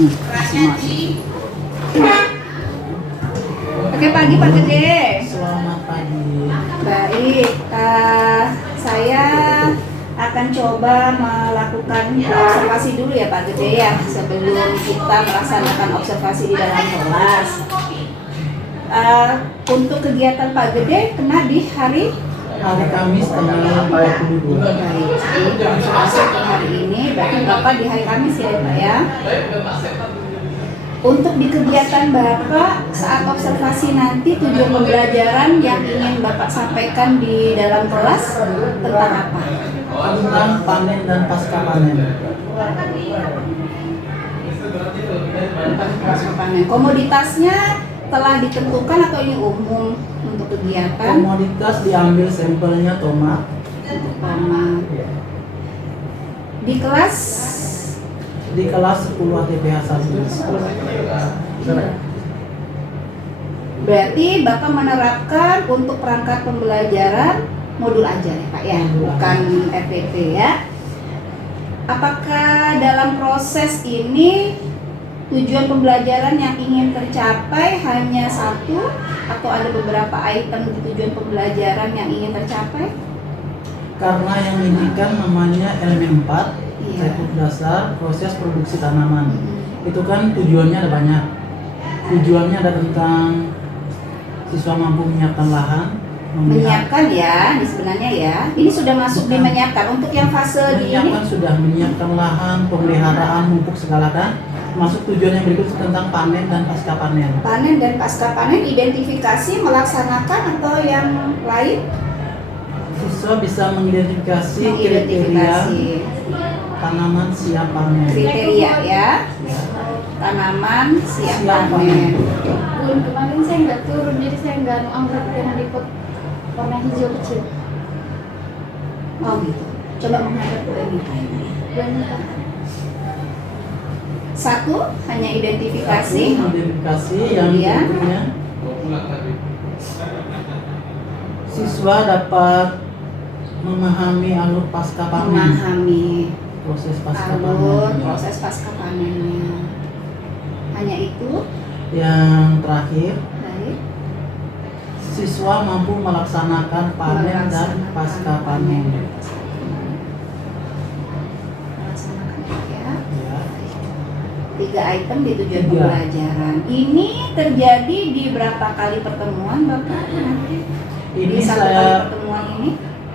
Oke, pagi Pak Gede. Selamat pagi. Baik, saya akan coba melakukan observasi dulu ya Pak Gede ya, sebelum kita melaksanakan observasi di dalam kelas. Untuk kegiatan Pak Gede kena di hari Kamis tanggal 22. Baik, jadi langsung masuk ke hari ini. Berarti Bapak di hari Kamis ya Pak ya. Untuk di kegiatan Bapak saat observasi nanti, tujuan pembelajaran yang ingin Bapak sampaikan di dalam kelas tentang apa? Tentang panen dan pasca panen. Pasca panen. Komoditasnya telah ditentukan atau ini umum untuk kegiatan? Komoditas diambil sampelnya tomat. Tomat. Di kelas 10 ATPH 1. Berarti Bapak menerapkan untuk perangkat pembelajaran modul aja ya Pak ya, bukan RPP ya. Apakah dalam proses ini tujuan pembelajaran yang ingin tercapai hanya satu atau ada beberapa item di tujuan pembelajaran yang ingin tercapai? Karena yang ini kan namanya elemen 4, teknik dasar proses produksi tanaman. Itu kan tujuannya ada banyak. Tujuannya ada tentang siswa mampu menyiapkan lahan, Menyiapkan ya, ini sebenarnya ya. Ini sudah masuk di menyiapkan. Untuk yang fase di ini menyiapkan sudah menyiapkan lahan, pemeliharaan, pupuk segala kan. Masuk tujuan yang berikut tentang panen dan pasca panen. panen dan pasca panen, identifikasi, melaksanakan atau yang lain? Siswa bisa mengidentifikasi kriteria tanaman siap panen. Kriteria ya, tanaman siap panen. Bulan kemarin saya nggak turun, jadi saya nggak angkat yang di pot warna hijau kecil. Oh gitu. Coba menghadap ke ini. Banyak. Satu hanya identifikasi. Identifikasi yang Kemudian? berikutnya siswa dapat memahami alur pasca panen. Memahami Proses pasca alur panen. proses pasca panennya. Hanya itu. Yang terakhir, Baik. siswa mampu melaksanakan panen dan pasca panen. Melaksanakan ya. Ya. 3 item di tujuan 3. pembelajaran. Ini terjadi di berapa kali pertemuan Bapak nanti? Ini Di satu kali saya pertemuan ini?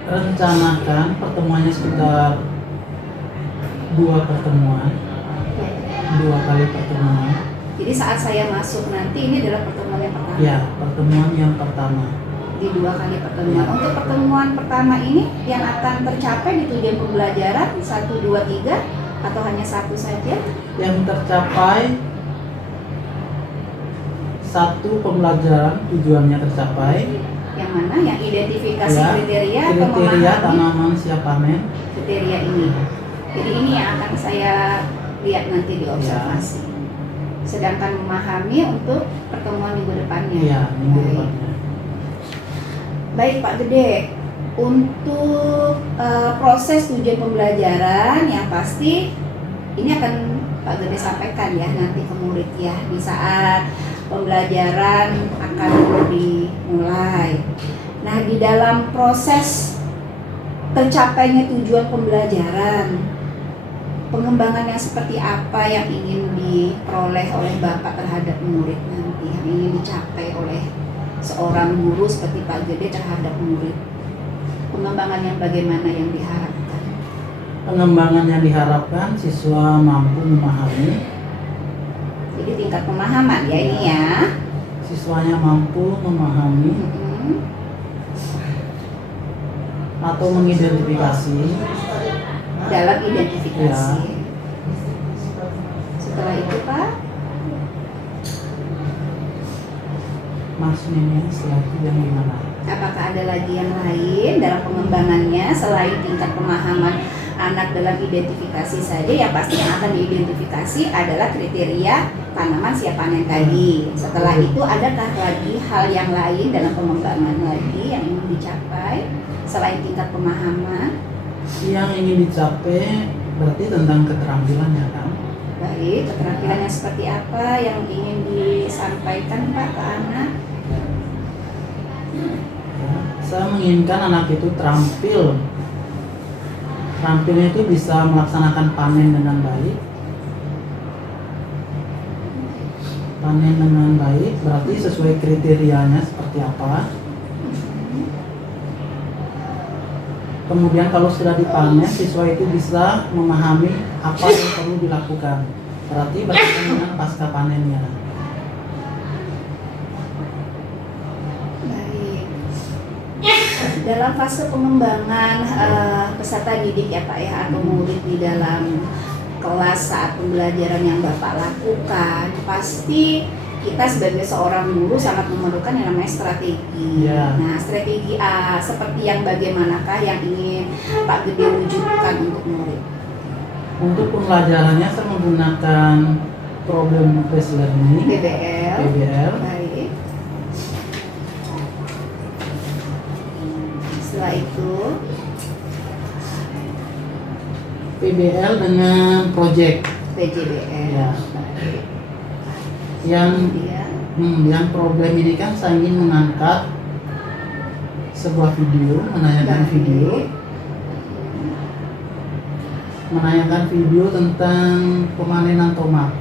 rencanakan pertemuannya sekitar 2 pertemuan, 2 kali pertemuan. Jadi saat saya masuk nanti ini adalah pertemuan yang pertama. Ya, pertemuan yang pertama. Di 2 kali pertemuan. Untuk pertemuan pertama ini yang akan tercapai di tujuan pembelajaran 1, 2, 3 atau hanya 1 saja? Yang tercapai 1 pembelajaran tujuannya tercapai. Yang mana? Yang identifikasi Ya, kriteria atau kriteria memahami tanaman siap panen. kriteria ini. Jadi ini yang akan saya lihat nanti di observasi. Sedangkan memahami untuk pertemuan minggu depannya. Iya, minggu Baik. depannya. Baik Pak Gede, untuk proses tujuan pembelajaran yang pasti ini akan Pak Gede sampaikan ya nanti ke murid ya di saat pembelajaran akan dimulai. Nah, di dalam proses tercapainya tujuan pembelajaran, pengembangan yang seperti apa yang ingin diperoleh oleh Bapak terhadap murid nanti, yang ingin dicapai oleh seorang guru seperti Pak Gede terhadap murid? Pengembangan yang bagaimana yang diharapkan? Pengembangan yang diharapkan siswa mampu memahami. Jadi tingkat pemahaman ya ini ya. Siswanya mampu memahami atau mengidentifikasi. Dalam identifikasi. Ya. Setelah itu Pak, Maksudnya setelah itu yang gimana? apakah ada lagi yang lain dalam pengembangannya selain tingkat pemahaman anak dalam identifikasi saja? Yang pasti yang akan diidentifikasi adalah kriteria tanaman siap panen tadi. Setelah itu adakah lagi hal yang lain dalam pengembangan lagi yang ingin dicapai selain tingkat pemahaman? Yang ingin dicapai berarti tentang keterampilannya kan? Baik, keterampilan yang seperti apa yang ingin disampaikan Pak ke anak? Saya menginginkan anak itu terampil. Terampilnya itu bisa melaksanakan panen dengan baik. Panen dengan baik berarti sesuai kriterianya seperti apa. Kemudian kalau sudah dipanen, siswa itu bisa memahami apa yang perlu dilakukan. Berarti berkaitan dengan pasca panennya. Baik. Dalam fase pengembangan peserta didik ya Pak ya, atau murid di dalam kelas saat pembelajaran yang Bapak lakukan, pasti kita sebagai seorang guru sangat memerlukan yang namanya strategi. Ya. Nah, strategi seperti yang bagaimanakah yang ingin Pak Gede wujudkan untuk murid? Untuk pembelajarannya saya menggunakan problem based learning PBL. (PBL). Baik. Setelah itu PBL dengan project. PJBL. Ya. Baik. Kemudian Yang problem ini kan saya ingin mengangkat sebuah video, menanyakan video tentang pemanenan tomat.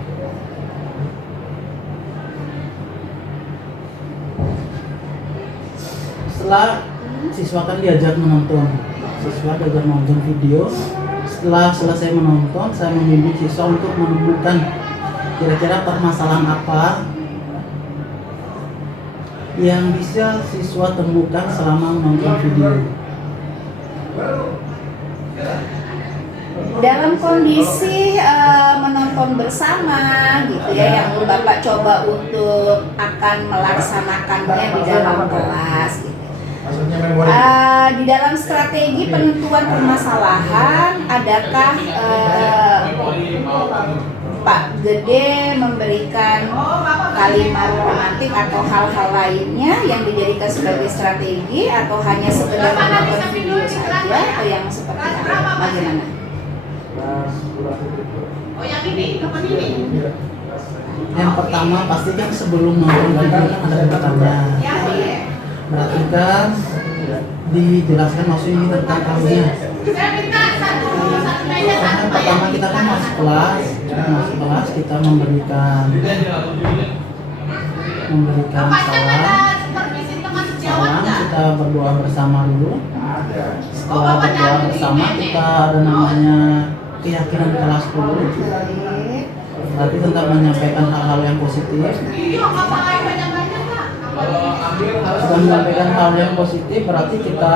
Setelah siswa kan diajak menonton video. Setelah selesai menonton, saya membimbing siswa untuk menemukan kira-kira permasalahan apa yang bisa siswa temukan selama menonton video. dalam kondisi menonton bersama gitu ya, yang Bapak coba untuk akan melaksanakannya di dalam kelas gitu. Di dalam strategi penentuan permasalahan, adakah Pak Gede memberikan kalimat pemantik atau hal-hal lainnya yang dijadikan sebagai strategi, atau hanya sekedar menonton video saja, atau yang seperti apa? Bagaimana? Yang pertama pasti kan sebelum nonton video ada pertanyaan. Berarti kan dijelaskan maksudnya ini tentang kasusnya. Yang pertama kita kan masuk kelas kita memberikan salam, kita berdoa bersama dulu. Setelah berdoa bersama kita ada namanya keyakinan kelas dulu. Berarti tentang menyampaikan hal-hal yang positif. Sudah menyampaikan hal yang positif, berarti kita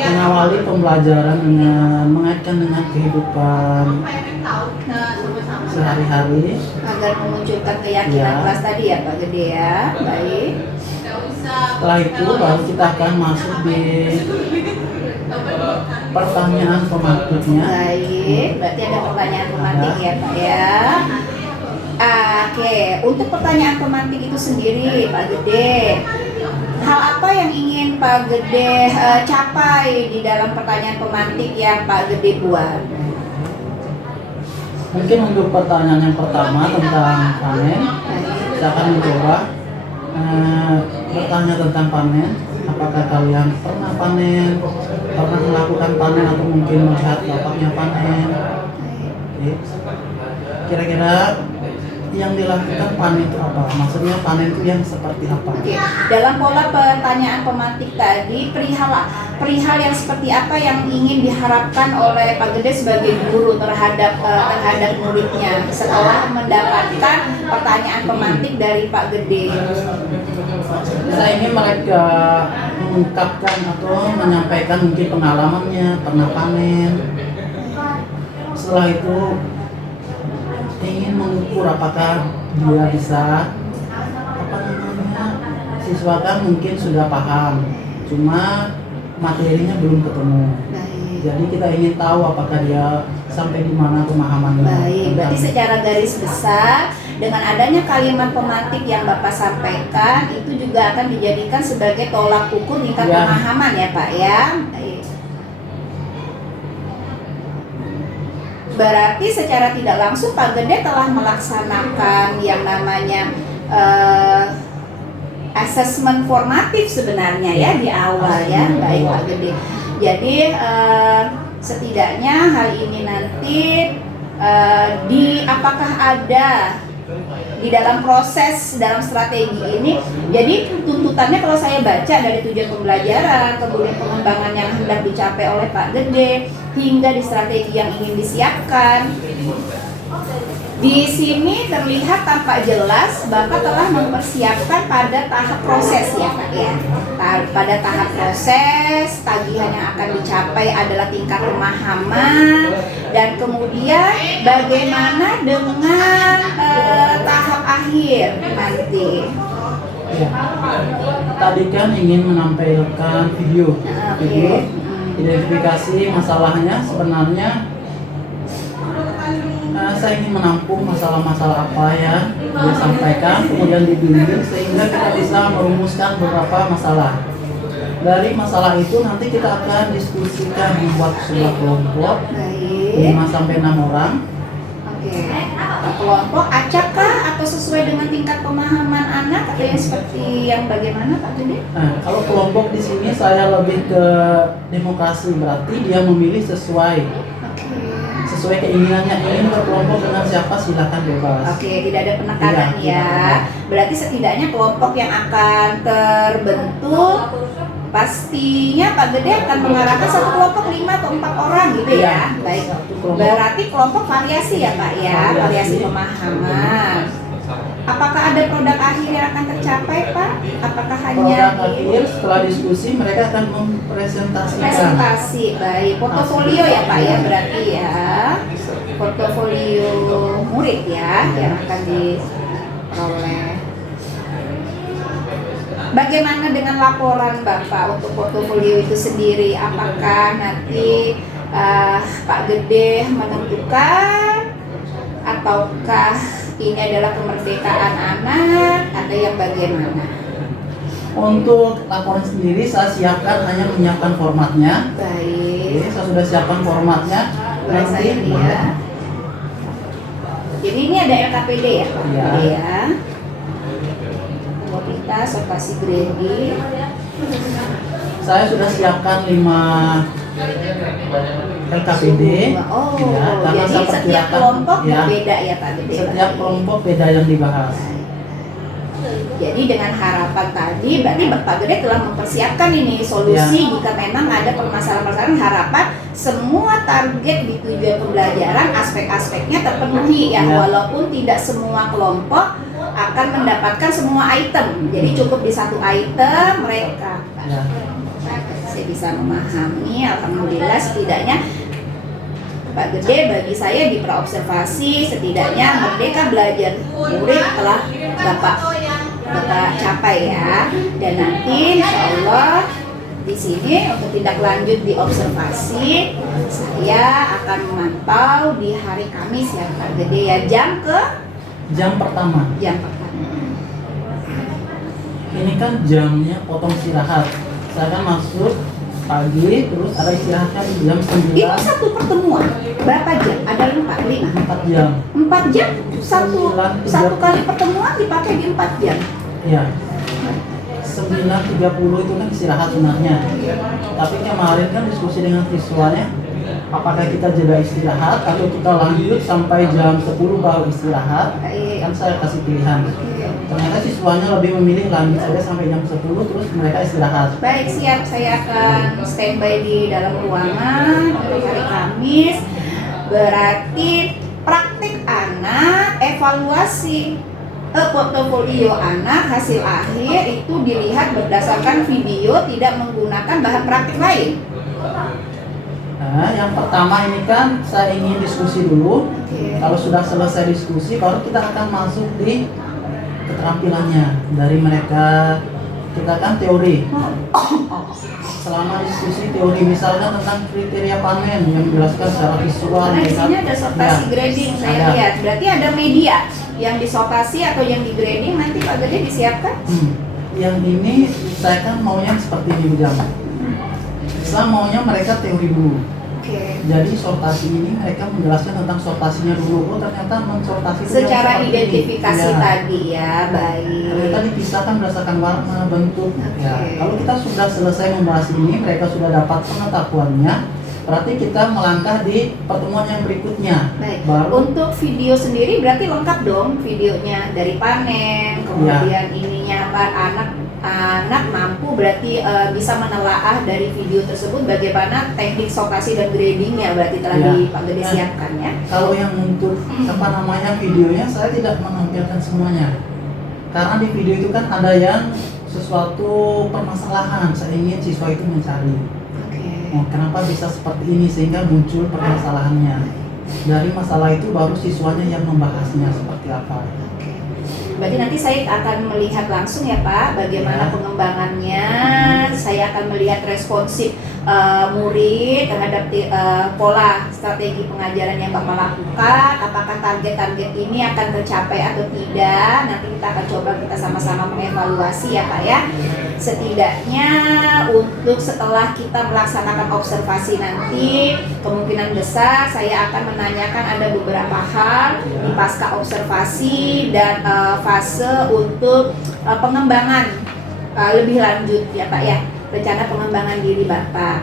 mengawali pembelajaran dengan mengaitkan dengan kehidupan sehari-hari Agar memunculkan keyakinan Ya. kelas tadi ya Pak Gede ya. Baik. Setelah itu baru kita akan masuk di pertanyaan pemantiknya. Baik, berarti ada pertanyaan pemantik ya Pak ya. Oke, untuk pertanyaan pemantik itu sendiri Pak Gede, hal apa yang ingin Pak Gede capai di dalam pertanyaan pemantik yang Pak Gede buat? Mungkin untuk pertanyaan yang pertama tentang panen, saya akan mencoba bertanya tentang panen. Apakah kalian pernah panen, pernah melakukan panen, atau mungkin melihat bapaknya panen? Oke. Kira-kira yang dilakukan panen itu apa? Maksudnya panen itu yang seperti apa? Oke, dalam pola pertanyaan pemantik tadi, perihal yang seperti apa yang ingin diharapkan oleh Pak Gede sebagai guru terhadap muridnya setelah mendapatkan pertanyaan pemantik dari Pak Gede? Saya ingin mereka mengungkapkan atau menyampaikan mungkin pengalamannya, pernah panen. Setelah itu ingin mengukur apakah dia bisa siswa kan mungkin sudah paham, cuma materinya belum ketemu. Baik. Jadi kita ingin tahu apakah dia sampai di mana pemahamannya. Baik, berarti secara garis besar dengan adanya kalimat pemantik yang Bapak sampaikan itu juga akan dijadikan sebagai tolak ukur tingkat Ya. pemahaman ya Pak ya. Baik. Berarti secara tidak langsung Pak Gede telah melaksanakan yang namanya asesmen formatif sebenarnya ya di awal ya. Baik Pak Gede. Jadi setidaknya hal ini nanti apakah ada di dalam proses, dalam strategi ini. Jadi tuntutannya kalau saya baca dari tujuan pembelajaran, kemudian pengembangan yang hendak dicapai oleh Pak Gede, hingga di strategi yang ingin disiapkan, di sini terlihat tampak jelas Bapak telah mempersiapkan pada tahap proses ya Pak ya. Pada tahap proses, tagihan yang akan dicapai adalah tingkat pemahaman, dan kemudian bagaimana dengan tahap akhir nanti. Ya. Tadi kan ingin menampilkan video, identifikasi masalahnya. Sebenarnya saya ingin menampung masalah-masalah apa yang dia sampaikan, kemudian dibimbing sehingga kita bisa merumuskan beberapa masalah. Dari masalah itu nanti kita akan diskusikan membuat sebuah kelompok 5-6 orang. Kelompok acak kah atau sesuai dengan tingkat pemahaman anak atau yang seperti yang bagaimana Pak Gede? Nah, kalau kelompok di sini saya lebih ke demokrasi, berarti dia memilih sesuai keinginannya, ingin berkelompok dengan siapa silakan bebas. Tidak ada penekanan ya. Berarti setidaknya kelompok yang akan terbentuk pastinya Pak Gede akan mengarahkan satu kelompok 5 atau 4 orang gitu ya. Baik. Berarti kelompok variasi ya Pak ya, variasi pemahaman. Apakah ada produk akhir yang akan tercapai Pak? Apakah hanya produk akhir setelah diskusi mereka akan mempresentasikan. Presentasi, baik. Portofolio ya Pak ya, berarti ya. Portofolio murid ya yang akan diperoleh. Bagaimana dengan laporan Bapak untuk portofolio itu sendiri? Apakah nanti Pak Gede menentukan ataukah ini adalah kemerdekaan anak atau yang bagaimana? Untuk laporan sendiri saya siapkan, hanya menyiapkan formatnya. Baik. Jadi saya sudah siapkan formatnya. Nanti ya. Jadi ini ada LKPD ya Pak? Ya. Komoditas, operasi grading. Saya sudah siapkan 5 LKPD. Jadi setiap kelompok berbeda ya Pak Gede. Setiap kelompok beda yang dibahas. Jadi dengan harapan tadi, berarti Pak Gede telah mempersiapkan ini solusi jika memang ada permasalahan-permasalahan. Harapan semua target di tujuan pembelajaran aspek-aspeknya terpenuhi ya, walaupun tidak semua kelompok akan mendapatkan semua item. Jadi cukup di satu item mereka. Saya bisa memahami, alhamdulillah setidaknya Pak Gede bagi saya di praobservasi setidaknya Merdeka Belajar murid telah Bapak capai ya. Dan nanti insya Allah di sini untuk tindak lanjut di observasi saya akan memantau di hari Kamis ya Pak Gede ya, jam pertama. Ini kan jamnya potong istirahat. Saya kan masuk pagi, terus ada istirahatnya di jam 9. Itu satu pertemuan berapa jam? Ada 4 jam. 4 jam? Satu kali pertemuan dipakai di 4 jam? Iya. 9.30 itu kan istirahat sebenarnya. Tapi kemarin kan diskusi dengan siswanya, apakah kita jeda istirahat atau kita lanjut sampai jam 10 baru istirahat? Kan saya kasih pilihan. Ternyata siswanya lebih memilih lanjut saja sampai jam 10 terus mereka istirahat. Baik, siap. Saya akan standby di dalam ruangan untuk hari Kamis. Berarti praktik anak, evaluasi portofolio anak, hasil akhir itu dilihat berdasarkan video, tidak menggunakan bahan praktik lain. Nah, yang pertama ini kan saya ingin diskusi dulu. Kalau sudah selesai diskusi, baru kita akan masuk di keterampilannya. Dari mereka, kita kan teori. Selama diskusi teori, misalnya tentang kriteria panen yang dijelaskan secara visual. Nah, di sini ada sortasi grading, saya lihat. Berarti ada media yang disortasi atau yang di grading nanti Pak Gede disiapkan? Yang ini saya kan maunya seperti ini, Bujang. Saya maunya mereka teori dulu. Oke. Jadi sortasi ini mereka menjelaskan tentang sortasinya dulu. Oh ternyata mensortasi itu Secara seperti ini. identifikasi Ya. tadi ya, baik. Ternyata dipisahkan berdasarkan warna, bentuk. Oke. Ya, kalau kita sudah selesai membahas ini, mereka sudah dapat pengetahuannya. Berarti kita melangkah di pertemuan yang berikutnya. Baik. Baru Untuk video sendiri berarti lengkap dong videonya dari panen, kemudian ininya apa anak mampu berarti bisa menelaah dari video tersebut bagaimana teknik sortasi dan gradingnya berarti telah Ya. Pak Gede siapkan ya. kalau yang untuk videonya saya tidak menampilkan semuanya. Karena di video itu kan ada yang sesuatu permasalahan, saya ingin siswa itu mencari. Oke. Oh, kenapa bisa seperti ini sehingga muncul permasalahannya. Dari masalah itu baru siswanya yang membahasnya seperti apa. Oke. Berarti nanti saya akan melihat langsung ya Pak bagaimana Ya. pengembangannya. Saya akan melihat responsif murid terhadap pola strategi pengajaran yang Bapak lakukan. Apakah target-target ini akan tercapai atau tidak? Nanti kita akan coba kita sama-sama mengevaluasi ya Pak ya. Setidaknya untuk setelah kita melaksanakan observasi nanti kemungkinan besar saya akan menanyakan ada beberapa hal di pasca observasi dan fase untuk pengembangan lebih lanjut ya Pak ya, rencana pengembangan diri Bapak.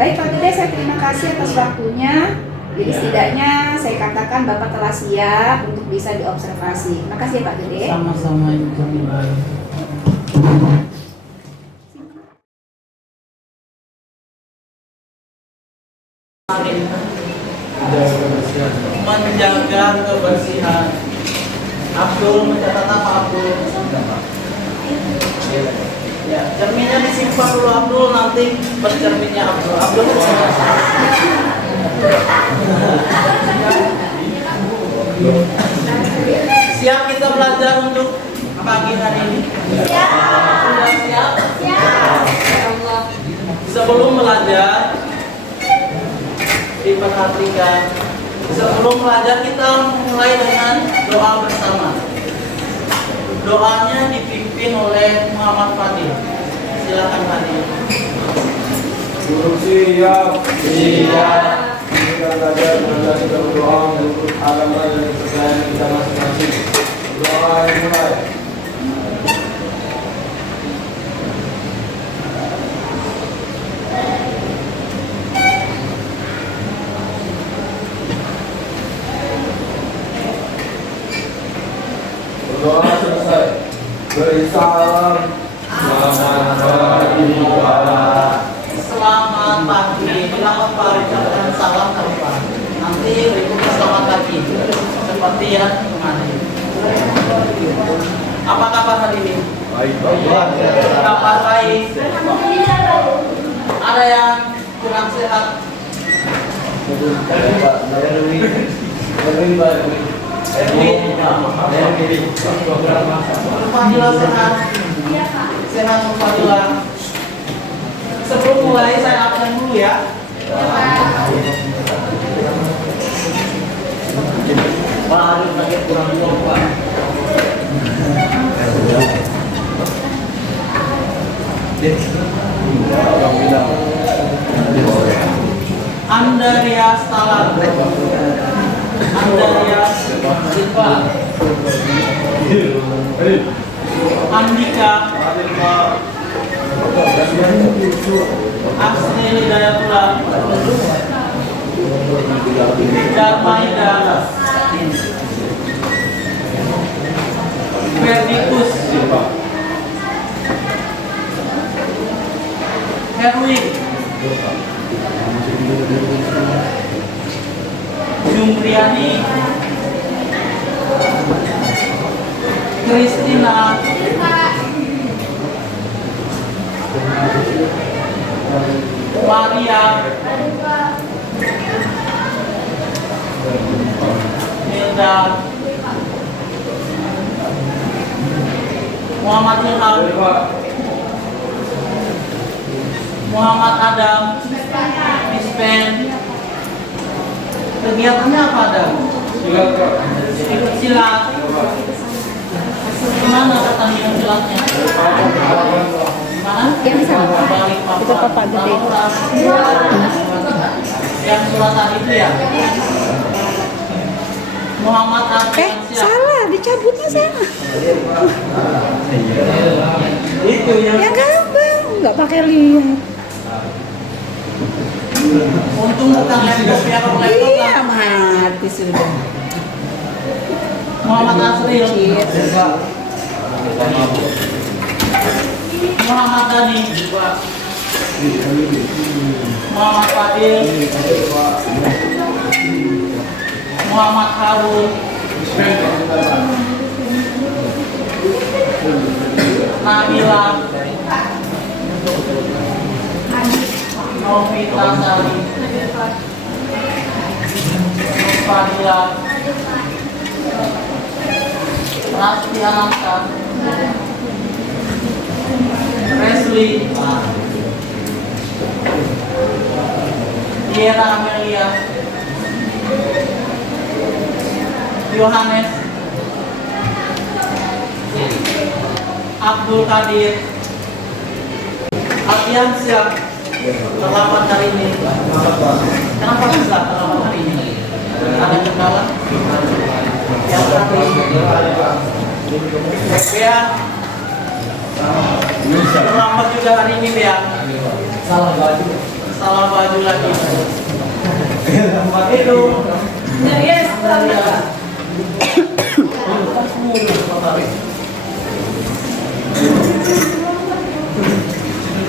Baik Pak Gede, saya terima kasih atas waktunya. Jadi setidaknya saya katakan Bapak telah siap untuk bisa diobservasi. Terima kasih Pak Gede. Sama-sama Ibu Jamila. Menjaga kebersihan. Abdul mencatat apa Abdul? Ya, cerminnya disimpan dulu Abdul, nanti bercerminnya Abdul. Abdul siap kita belajar untuk pagi hari ini? Sudah siap? Sebelum belajar diperhatikan. Sebelum belajar kita mulai dengan doa bersama. Doanya dipimpin oleh Muhammad Fadil. Silakan Fadil. Guru siap. Kita belajar sudah berdoa untuk agama dan kepercayaan kita masing-masing. Doa dimulai. Berdoa selesai. Beri salam. Selamat pagi Pak. Selamat pagi. Selamat pagi. Ucapkan salam kali Pak. Nanti berikutnya selamat pagi. Seperti yang kemarin. Apa kabar hari ini? Baik. Kabar baik. Ada yang kurang sehat? Fadila sehat. Sehat Fadila. Sebelum mulai saya absen dulu ya. Pak Arif lagi kurang dulu Pak. Andarias Talan. Andarias Silva. Andika. Asri Hidayatullah. Darmaida. Ferdikus. Herwin. Jumriani. Kristina. Maria. Hilda. Muhammad Ilham. Muhammad Adam. Dispen. Kegiatannya apa Adam? Ikut silat. Gimana pertandingan silatnya? Gimana? Yang sama. Itu Pak Gede. yang suratan itu ya. Muhammad Arfiansyah. Salah, dicabutnya sana. Itu yang Ya gampang, nggak pakai lihat. untung bukan laptop ya, kalau laptop Iya, lah. mati sudah. Muhammad Asril, Muhammad Dani, Muhammad Fadil, Muhammad Harun, Nabila, Novita Sari, Fadila, Rasti Ananta, Resli, Diera Amelia, Yohanes, Abdul Kadir, Alfiansyah. Terlambat hari ini. Kenapa bisa terlambat hari ini? Ada kendala? Yang tadi Bea terlambat juga hari ini Bea. Salah baju lagi. Itu. Yes.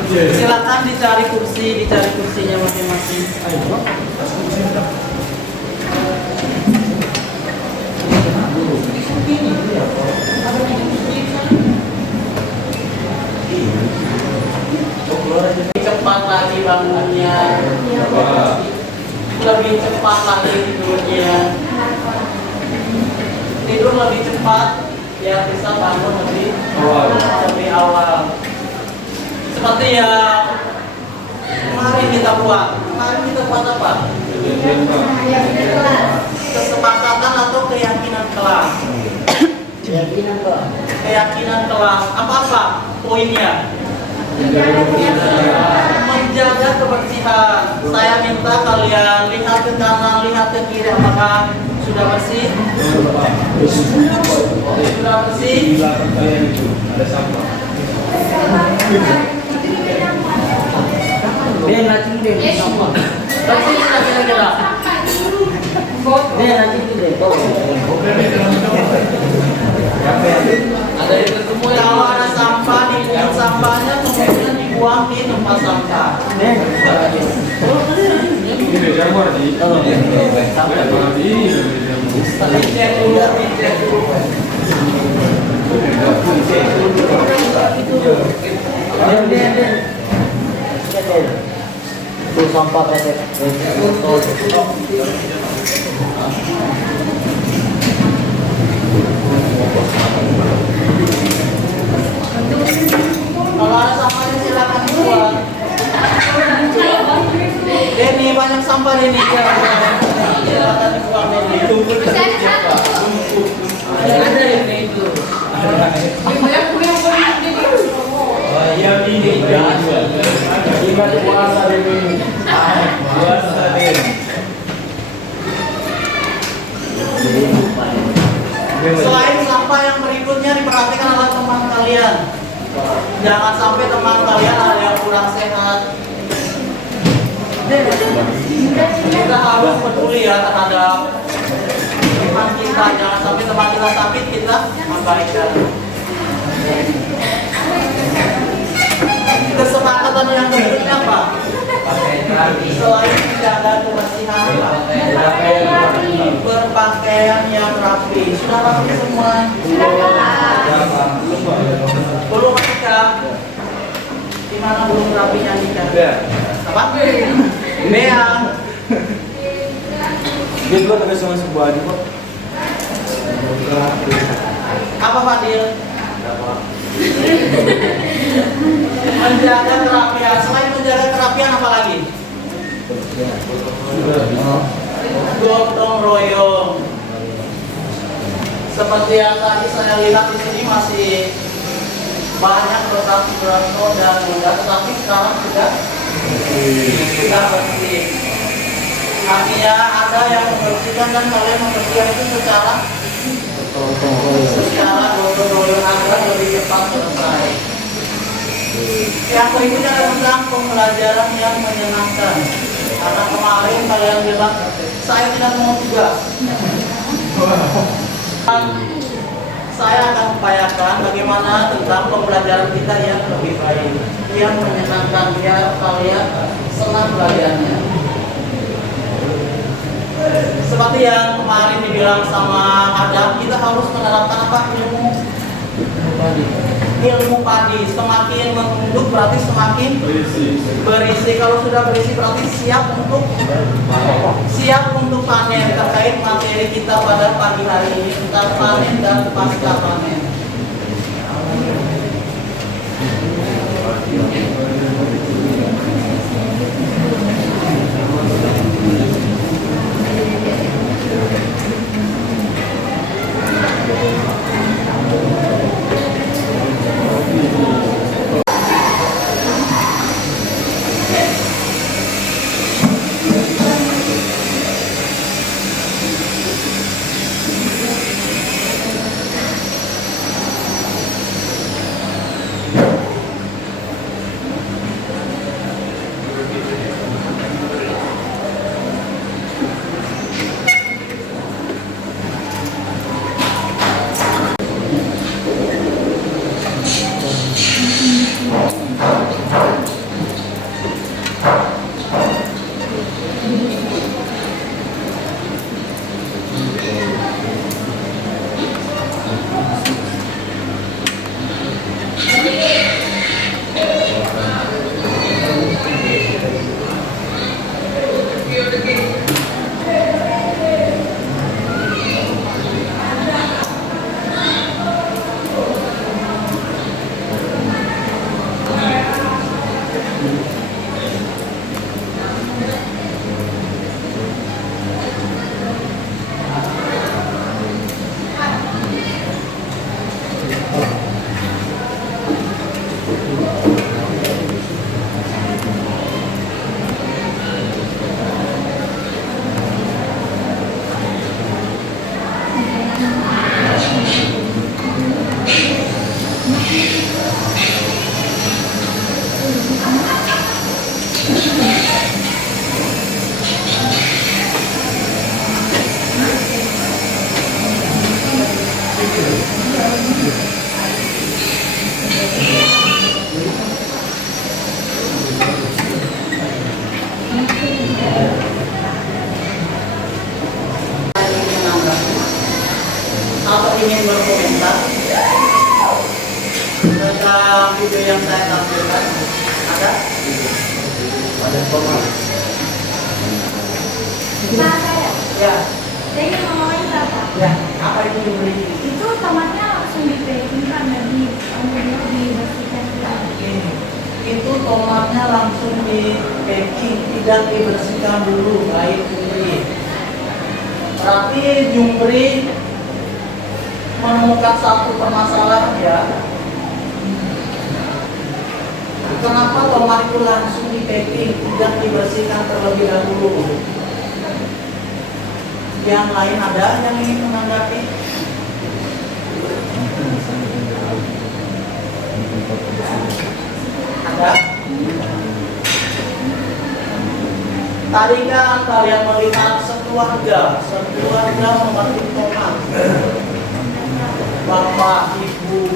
Silakan dicari kursinya masing-masing. Cepat lagi bangunnya, lebih cepat lagi tidurnya. Tidur lebih cepat biar bisa bangun lebih awal. Seperti yang kemarin kita buat. Kemarin kita buat apa? Kesepakatan atau keyakinan kelas. Keyakinan kelas. Apa-apa poinnya? Menjaga kebersihan. Saya minta kalian lihat ke kanan, lihat ke kiri, apakah sudah bersih? Sudah bersih? Di belakang kalian itu ada sampah. Dia nanti deh sama. Tapi kita kira-kira. Dia nanti deh. Ada yang ketemu kalau ada sampah di buang sampahnya kemudian dibuang di tempat sampah. Ini jamur di. Jamur di. Dicek dulu, dicek dulu. Itu sampah pesek. Kalau ada sampahnya silakan buang. Denny banyak sampah ini. Silakan dibuang Denny. Ada ini itu. Yang ini ibadah puasa ini. Puasa ini. Selain sampah yang berikutnya diperhatikan oleh teman kalian. Jangan sampai teman kalian ada yang kurang sehat. Kita harus peduli ya terhadap teman kita. Jangan sampai teman kita sakit kita abaikan. Kesepakatan yang berikutnya apa? Selain menjaga kebersihan, berpakaian yang rapi. Sudah rapi semua? Belum nikah? Gimana belum rapinya nikah? Apa? Bea. Dia juga ada sama sebuah aja kok. Apa Fadil? Menjaga kerapian. Selain menjaga kerapian apa lagi? Gotong royong. Seperti yang tadi saya lihat di sini masih banyak berkas-berkas dan enggak, tetapi sekarang sudah bersih. Artinya ada yang membersihkan dan kalian membersihkan itu secara gotong royong agar lebih cepat selesai. Yang berikutnya tentang pembelajaran yang menyenangkan. Karena kemarin kalian bilang saya tidak mau tugas. Saya akan upayakan bagaimana tentang pembelajaran kita yang lebih baik, yang menyenangkan, biar kalian senang belajarnya. Seperti yang kemarin dibilang sama Adam, kita harus menerapkan apa? Ilmu padi. Semakin menunduk berarti semakin berisi. Kalau sudah berisi berarti siap untuk panen. Terkait materi kita pada pagi hari ini tentang panen dan pasca panen. Atau ingin berkomentar tentang video yang saya tampilkan? Ada? Ada komen? Ya. Saya ingin ngomongin apa? Ya. Apa itu diberi? Itu tomatnya langsung dipacking kan, kemudian dibersihkan lagi. Itu tomatnya langsung di packing, tidak dibersihkan dulu, baik Jumbri. Berarti Jumbri menemukan satu permasalahan ya. Kenapa tomat itu langsung di packing, tidak dibersihkan terlebih dahulu? Yang lain ada yang ingin menanggapi? Ada? Tadi kan kalian melihat sekeluarga memetik tomat. Bapak, ibu,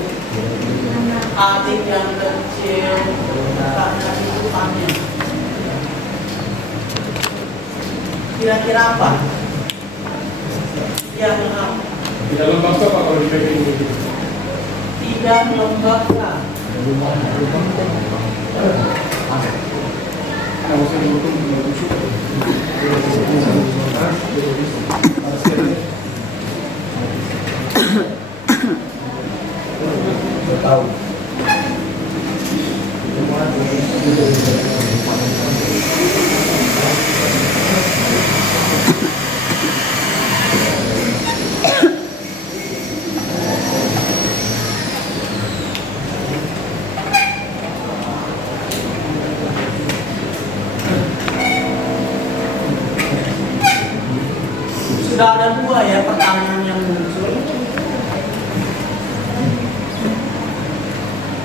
adik yang kecil, kakaknya itu panen. Kira-kira apa? Ya, benar. Tidak lembab apa kalau di packing begitu? Tidak lembabkan. Kalau saya dihukum Tahu. Sudah ada dua ya pertanyaan yang muncul.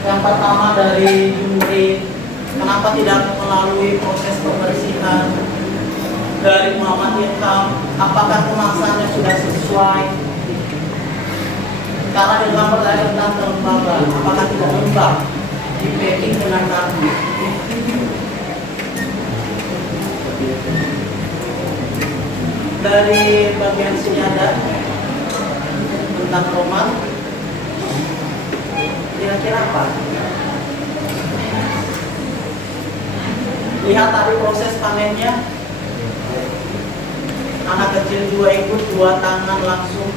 Yang pertama dari Jumri, kenapa tidak melalui proses pembersihan? Dari Muhammad Ilham, apakah kemasannya sudah sesuai? Karena di dalam pertanyaan tentang kelembaban, apakah tidak lembab? Di packing dengan karbon. Dari bagian sini ada tentang tomat. Kira-kira apa? Lihat tadi proses panennya. Anak kecil juga ikut, dua tangan langsung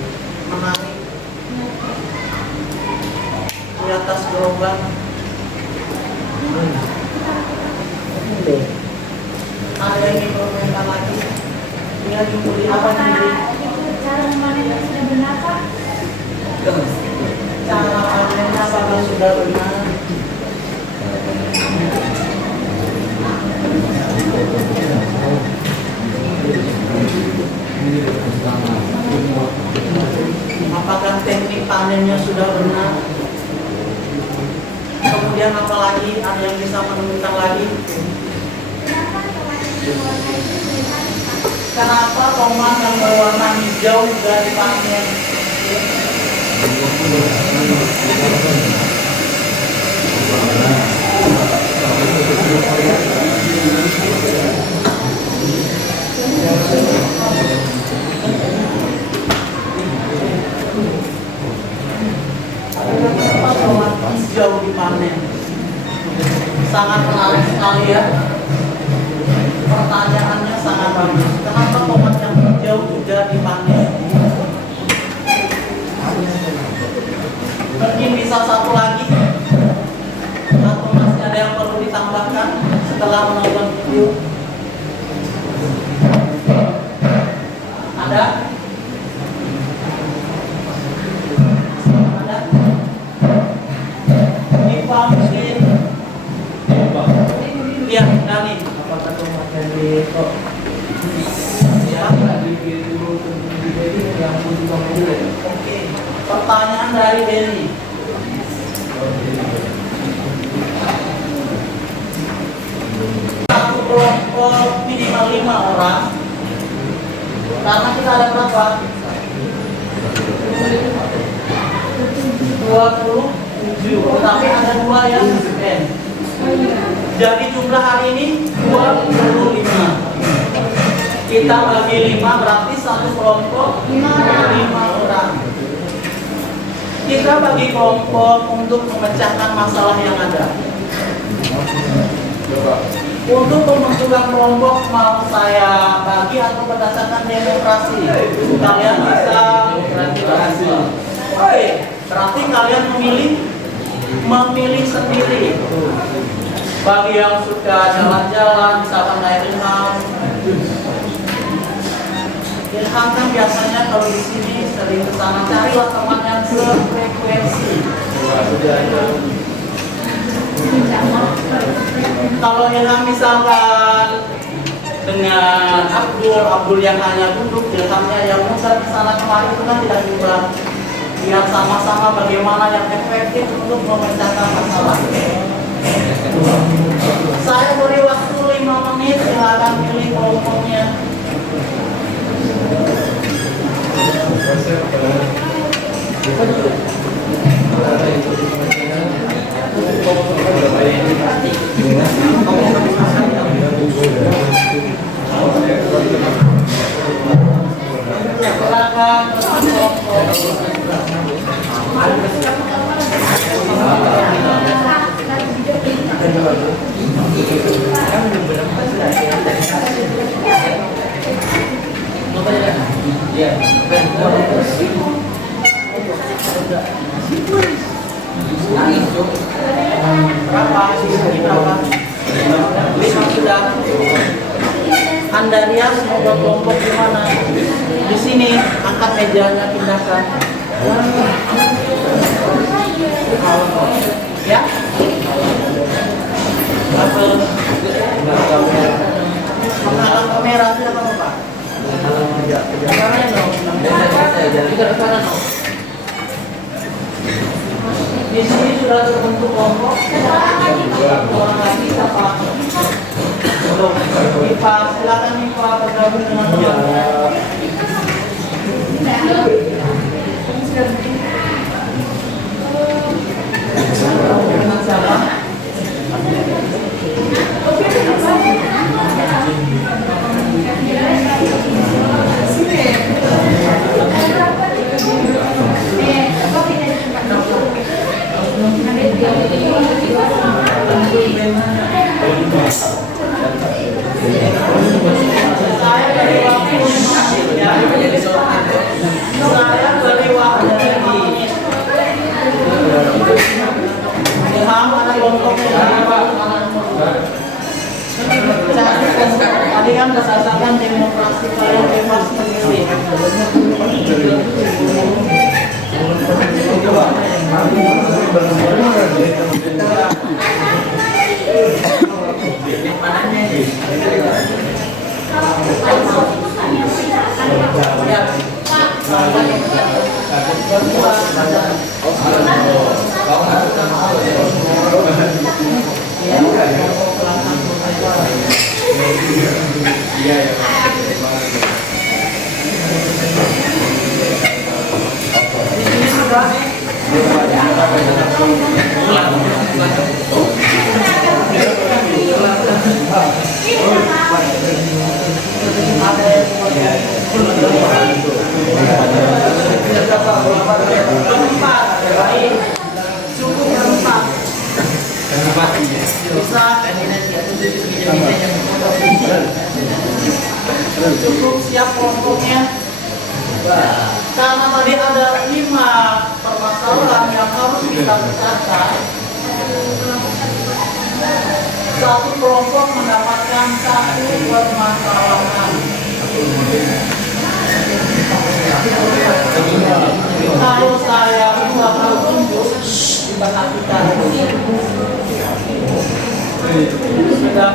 menarik di atas gerobak. Ada yang ingin berkomentar lagi? Dia jumpa apa sendiri? Cara memanennya sudah benar Pak? Cara panennya apakah sudah benar? Apakah teknik panennya sudah benar? Kemudian apalagi ada yang bisa menemukan lagi? Kenapa tomat yang berwarna hijau juga dipanen? Kenapa tomat hijau dipanen? Sangat menarik sekali ya. Pertanyaannya sangat bagus. Kenapa tomat yang hijau juga dipanen? Mungkin bisa satu lagi, atau masih ada yang perlu ditambahkan setelah menonton video? Ada? Ada? Ipa mungkin? Iya, Dani. Apakah tomatnya di kok? Oke. Pertanyaan dari Denny. Satu kelompok minimal 5 orang. Karena kita ada berapa? 27. Tapi ada 2 yang suspend. Jadi jumlah hari ini 25. Kita bagi 5 berarti satu kelompok 5 orang. Kita bagi kelompok untuk memecahkan masalah yang ada. Untuk pembentukan kelompok mau saya bagi atau berdasarkan demokrasi? Kalian bisa demokrasi. Oke, berarti kalian memilih sendiri. Bagi yang suka jalan-jalan, misalkan kayak Ilham kan biasanya kalau di sini sering kesana, carilah teman yang sefrekuensi. Kalau Ilham misalkan dengan Abdul yang hanya duduk, Ilhamnya yang muter kesana kemari itu kan tidak juga. Biar sama-sama bagaimana yang efektif untuk memecahkan masalah. Saya beri waktu 5 menit, silakan pilih kelompoknya. Sudah. Anda lihat mau berkelompok di mana? Di sini, angkat mejanya, pindahkan. Ya. Menghalang kamera, silakan Pak. Kameranya dong. Di sini sudah terbentuk kelompok. Orang lagi siapa? Belum. Ipa, silakan Ipa bergabung dengan teman-teman. Dengan siapa? Saya dari waktu ya. Saya dari waktu Ilham ada kelompoknya. Tadi kan berdasarkan demokrasi kalian bebas memilih. Cukup siap kelompoknya. Karena tadi ada 5 permasalahan yang harus kita pecahkan. Satu kelompok mendapatkan 1 permasalahan. Kalau saya bisa tunjuk di perhatikan sudah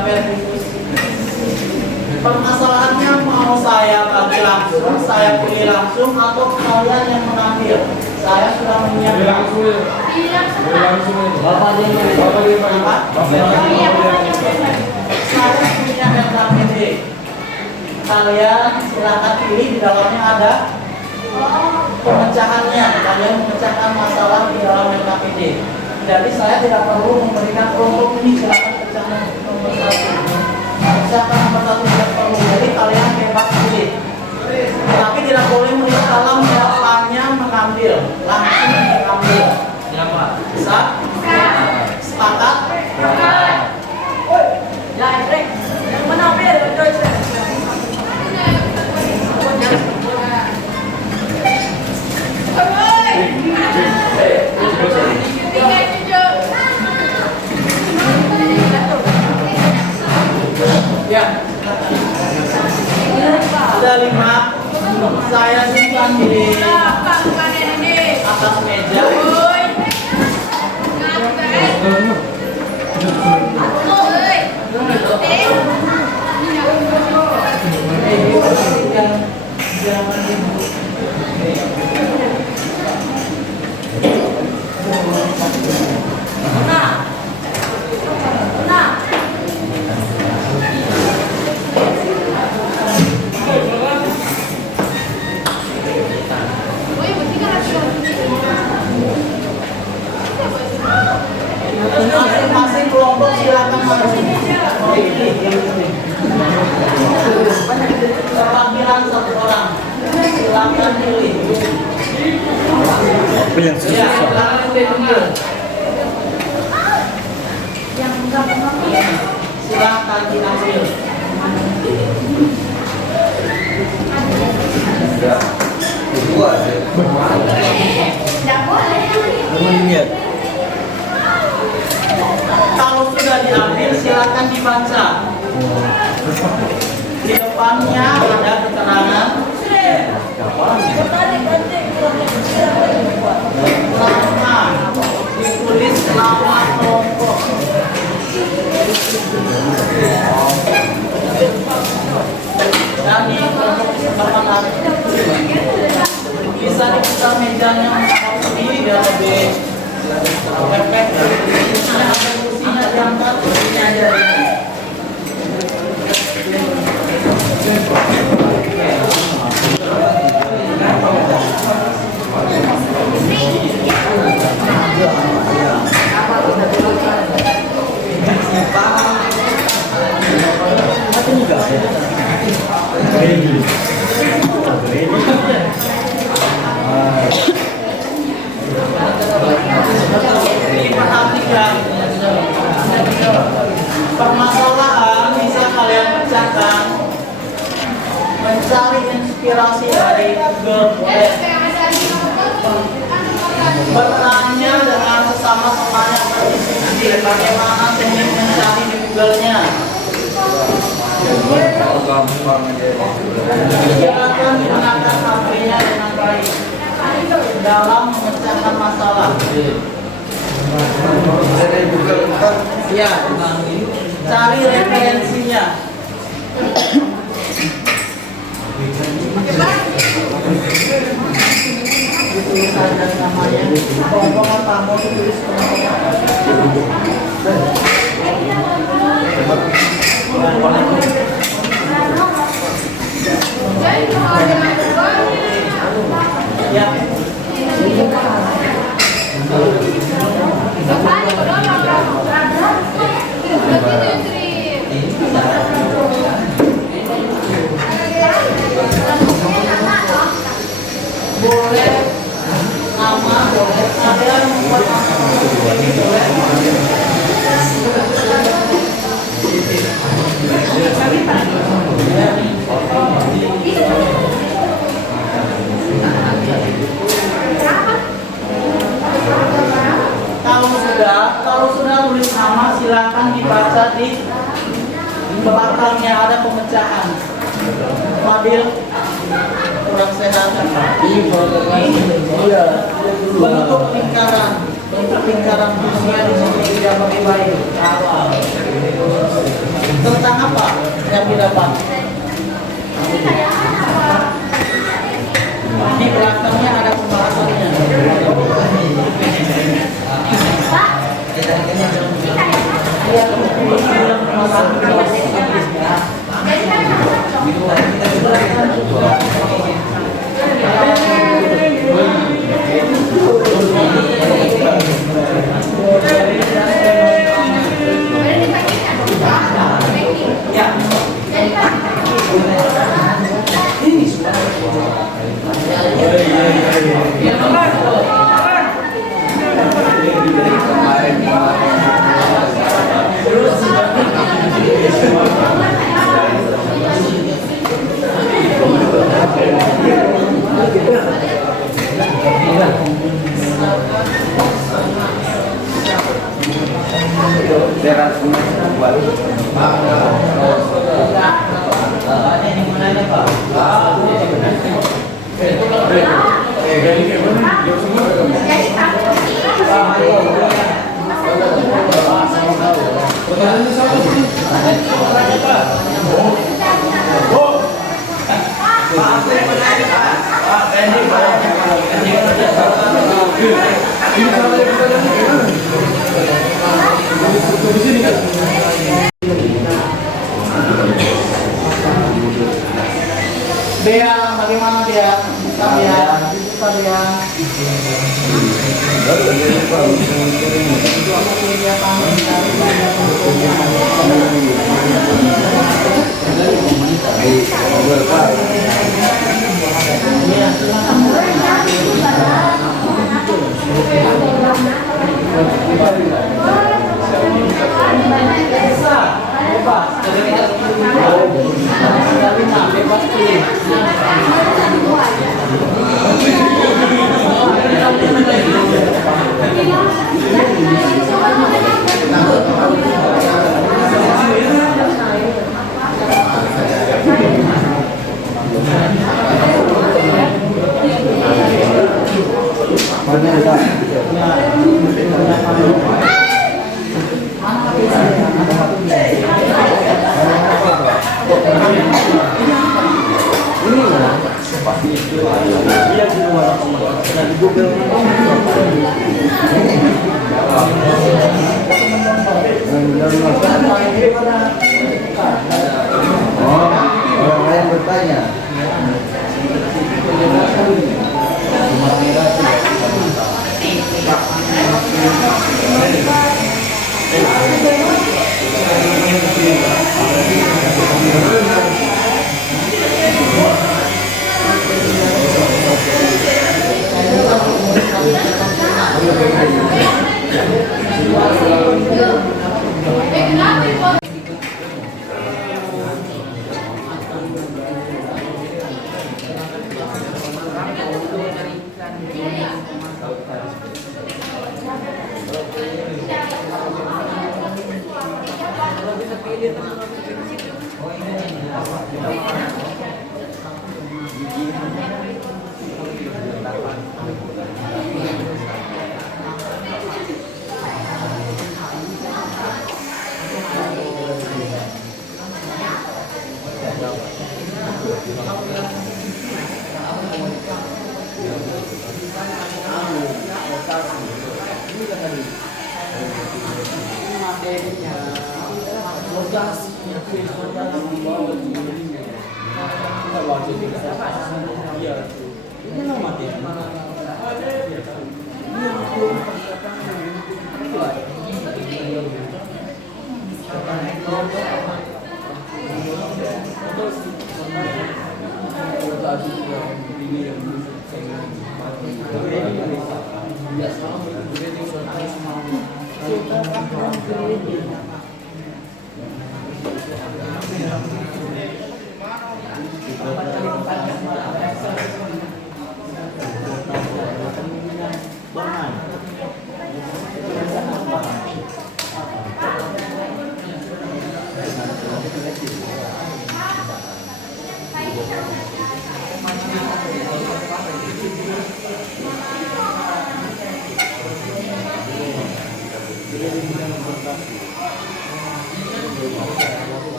permasalahannya mau saya bagi langsung, saya pilih langsung atau kalian yang mengambil. Saya sudah menyiapkan. Saya punya LKPD. Kalian silakan pilih, di dalamnya ada pemecahannya. Kalian memecahkan masalah di dalam LKPD. Jadi saya tidak perlu memberikan kelompok ini, silakan pecahkan nomor 1. Pecahkan nomor 1 tidak perlu. Jadi kalian bebas pilih. Tapi tidak boleh melihat dalam jawabannya mengambil, langsung diambil. Bisa? Sepakat? Ya, Hendrik. Yang menambil, ya. Ada 5. Saya simpan di atas meja. Masing-masing kelompok silakan masuk. Perwakilan 1 orang. Silakan pilih. Ya, silakan pilih. Silakan diambil. Kalau sudah diambil, silakan dibaca. Di depannya ada keterangan. Nama ditulis nama kelompok. Dan di kelompok sebelah kanan tulis bisa diputar mejanya sendiri biar lebih efek. Misalnya ada kursinya diangkat, kursinya aja. Perhatikan permasalahan bisa kalian pecahkan, mencari inspirasi dari Google, bertanya dengan sesama teman yang berdiskusi bagaimana teknik mencari di Google-nya. Silakan gunakan HP-nya dengan baik dalam memecahkan masalah. Ya, cari referensinya. Tulisan dan namanya. Kelompok tamu tulis ya. Boleh nama, boleh ada yang membuat ini boleh. Kalau sudah tulis nama, silakan dibaca di belakangnya ada pemecahan. Mobil kurang sehat. Bentuk lingkaran fungsinya di sini tidak pakai baik. Tentang apa yang didapat? Di belakangnya ada pembahasannya. Dia bagaimana dia? Buka dia. Ini Oh, orang lain bertanya.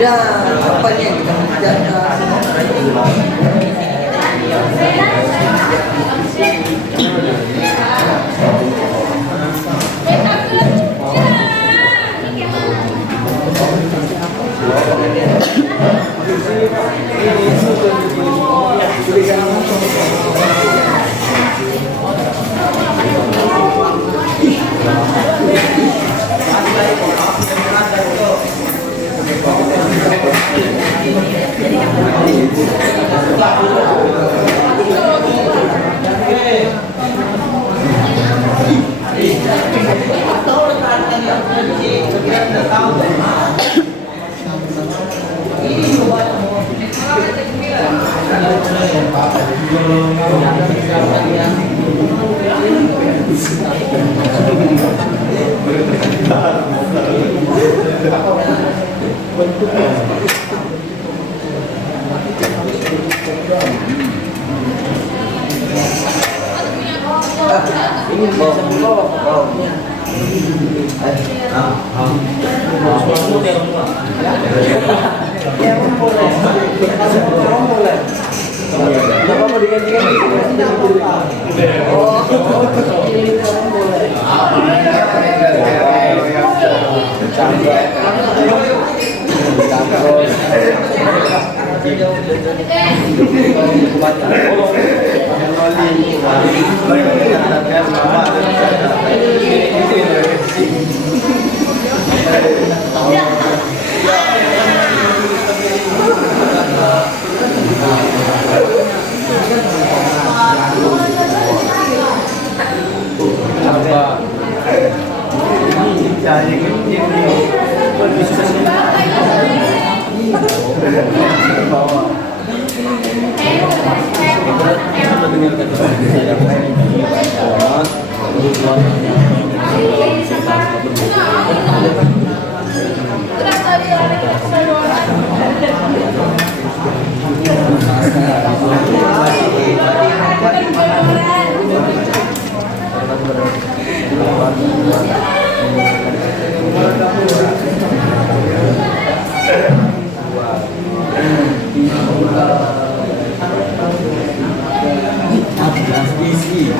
Udah, apanya yang kita kerjakan? Ini bisa bawa. Kenapa dia lari ke sana? Itu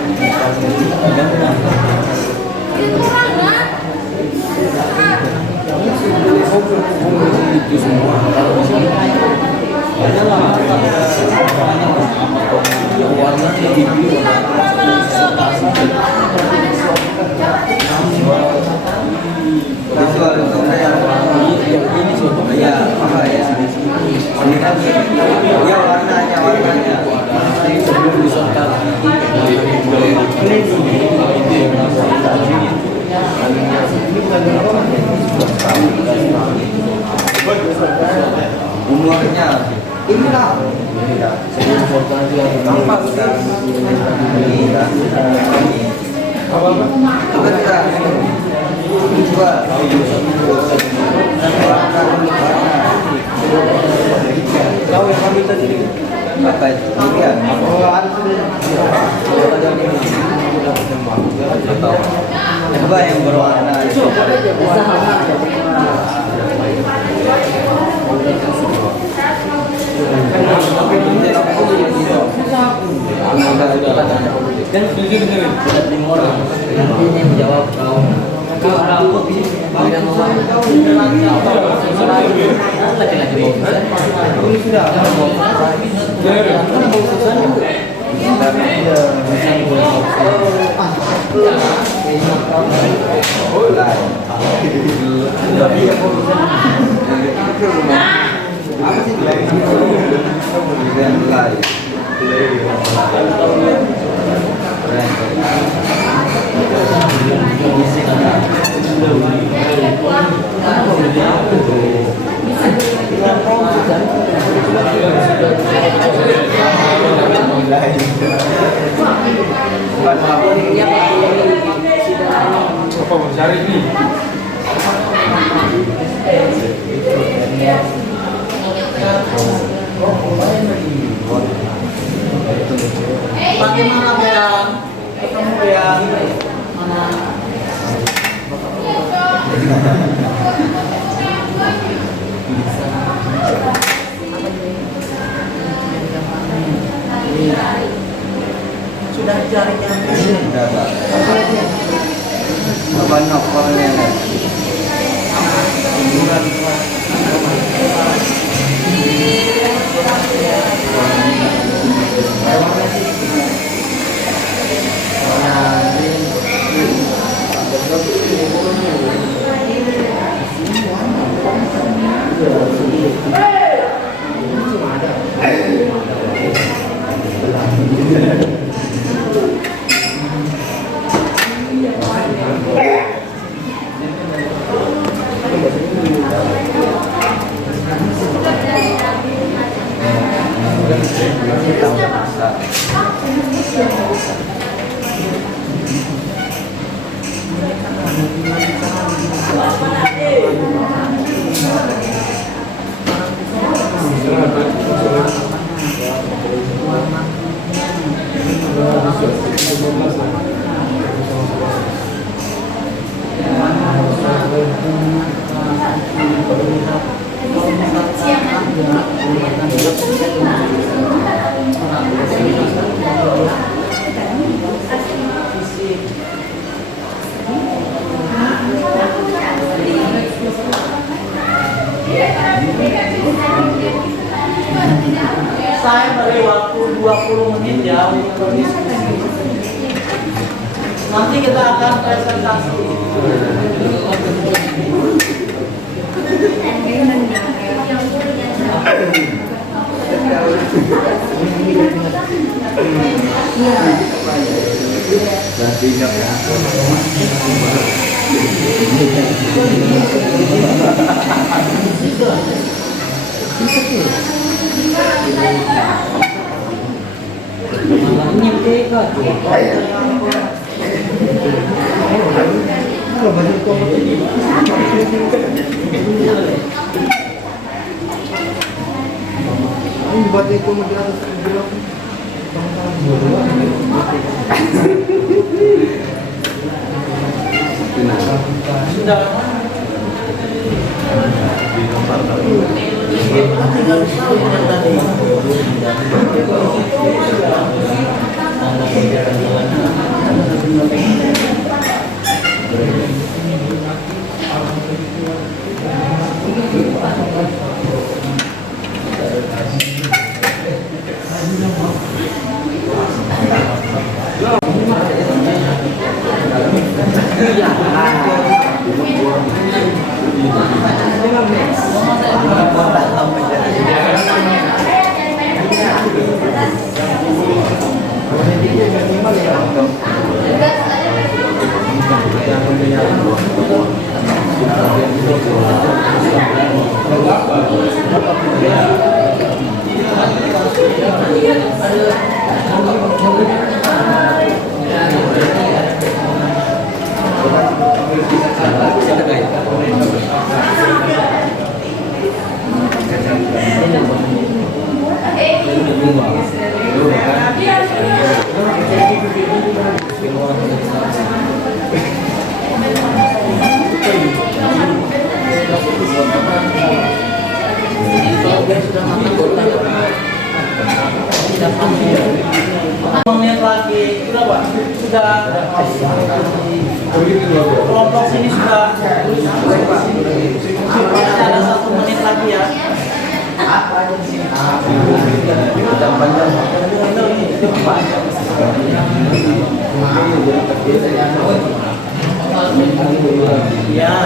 semua. Warnanya hijau. Visual untuk saya ini suatu ya apa ya ini kan ya warnanya Sebelum disontak. umurnya inilah apa kita jual Kau yang ambil tadi. apa itu iya coba yang berwarna Dan setuju dengan 5 orang. ini menjawab kau rambut tidak mau laki-laki ini sudah apa sih Apa mau cari nih? Bagaimana Bang? Ketemu ya? Mana? Sudah cari yang apa novelnya saya beri waktu 20 menit ya untuk berdiskusi. Nanti kita akan presentasi. Sudah. sudah Pak, sudah kelompok sini sudah masih ada 1 menit lagi ya. Ya.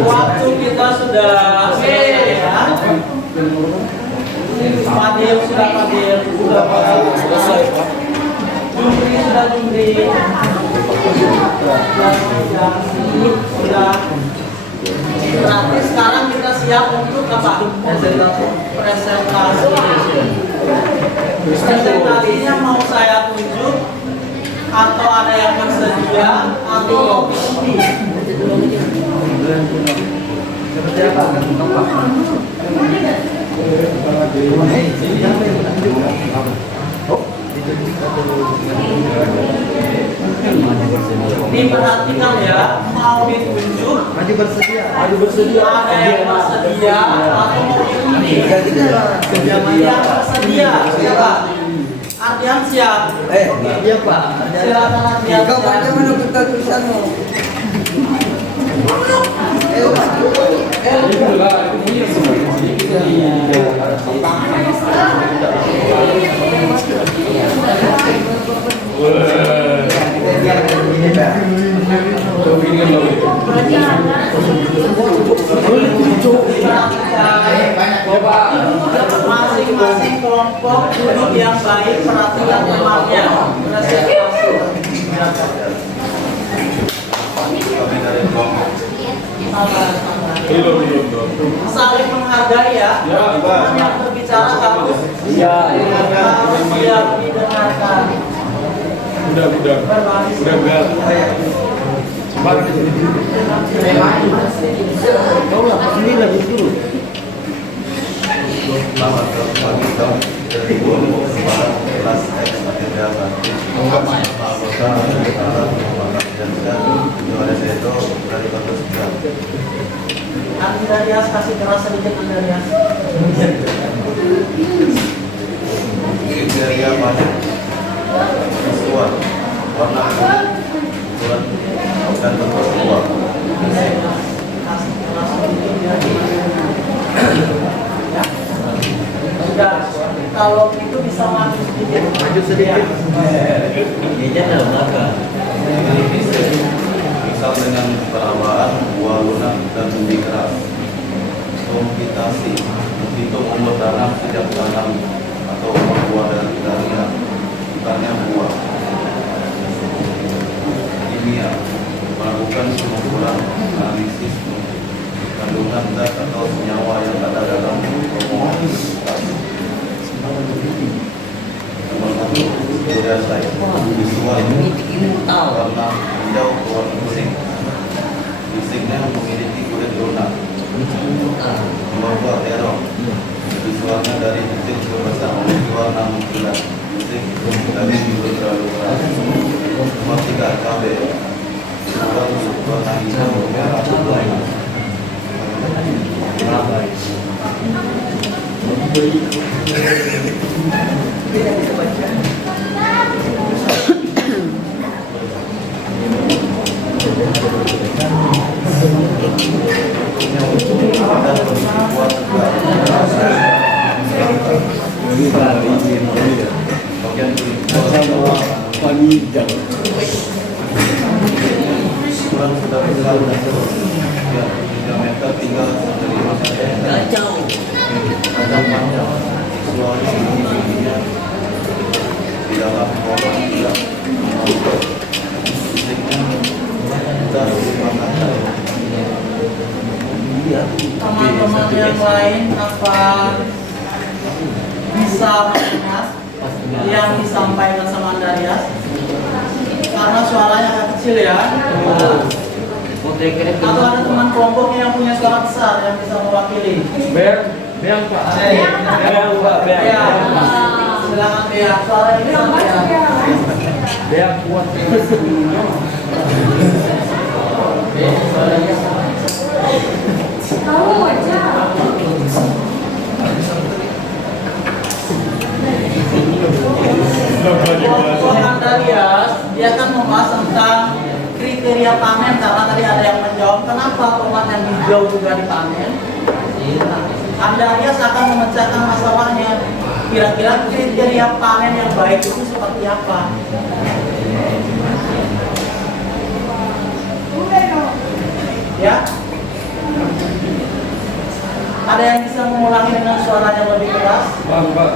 Waktu kita sudah ya. Fadil sudah selesai Pak. Jumri sudah berarti sekarang kita siap untuk apa? Presentasinya mau saya tunjuk atau ada yang bersedia atau ini? Seperti apa? Diperhatikan ya, mau ditunjuk Maju bersedia. ada yang bersedia atau ini yang bersedia siapa? Ardian siap. Iya Pak. Silakan Ardian. Kau bagaimana kita tulisanmu? Masing-masing kelompok duduk yang baik, perhatikan temannya. Saling menghargai ya. Teman yang berbicara harus siap didengarkan. Selamat pagi dong. Dari kelas Andreas kasih keras sedikit Andreas. Kriteria pada visual, warna kulit, ukuran dan bentuk uang. Sudah, kalau itu bisa maju sedikit. Maju sedikit. Iya dalam belakang. Misal dengan perabaan, buah lunak dan bunyi keras. Komputasi untuk umur tanam sejak tanam atau umur buah darinya, bukannya buah. Kimia melakukan pengukuran analisis kandungan zat atau senyawa yang ada dalam komoditas. Nomor 1, budaya sains visual warna hijau berwarna pusing. Fisiknya memiliki kulit lunak. Nomor 2, terong visualnya dari kecil ke besar memiliki warna mengkilat. Fisik dari biru terlalu keras. Nomor 3, cabai visual warna hijau merah berwarna. bagian kulit kurang sudah besar ya 3 meter tinggal 5 cm kacau agak panjang visualnya ininya di dalam kolom juga fisiknya sudah dimakan. Teman-teman yang lain apa bisa mendengar yang disampaikan sama Andarias? Karena suaranya agak kecil ya. Atau ada teman kelompoknya yang punya suara besar yang bisa mewakili? Beang Pak. Beang Pak, Beang. Ya. Silakan Beang. Suaranya besar ya. Beang kuat. Kamu aja. Kelompok Andarias dia akan membahas tentang kriteria panen karena tadi ada yang menjawab kenapa tomat yang hijau juga dipanen. Andarias akan memecahkan masalahnya. Kira-kira kriteria panen yang baik itu seperti apa? Ya? Ada yang bisa mengulangi dengan suara yang lebih keras? Pak.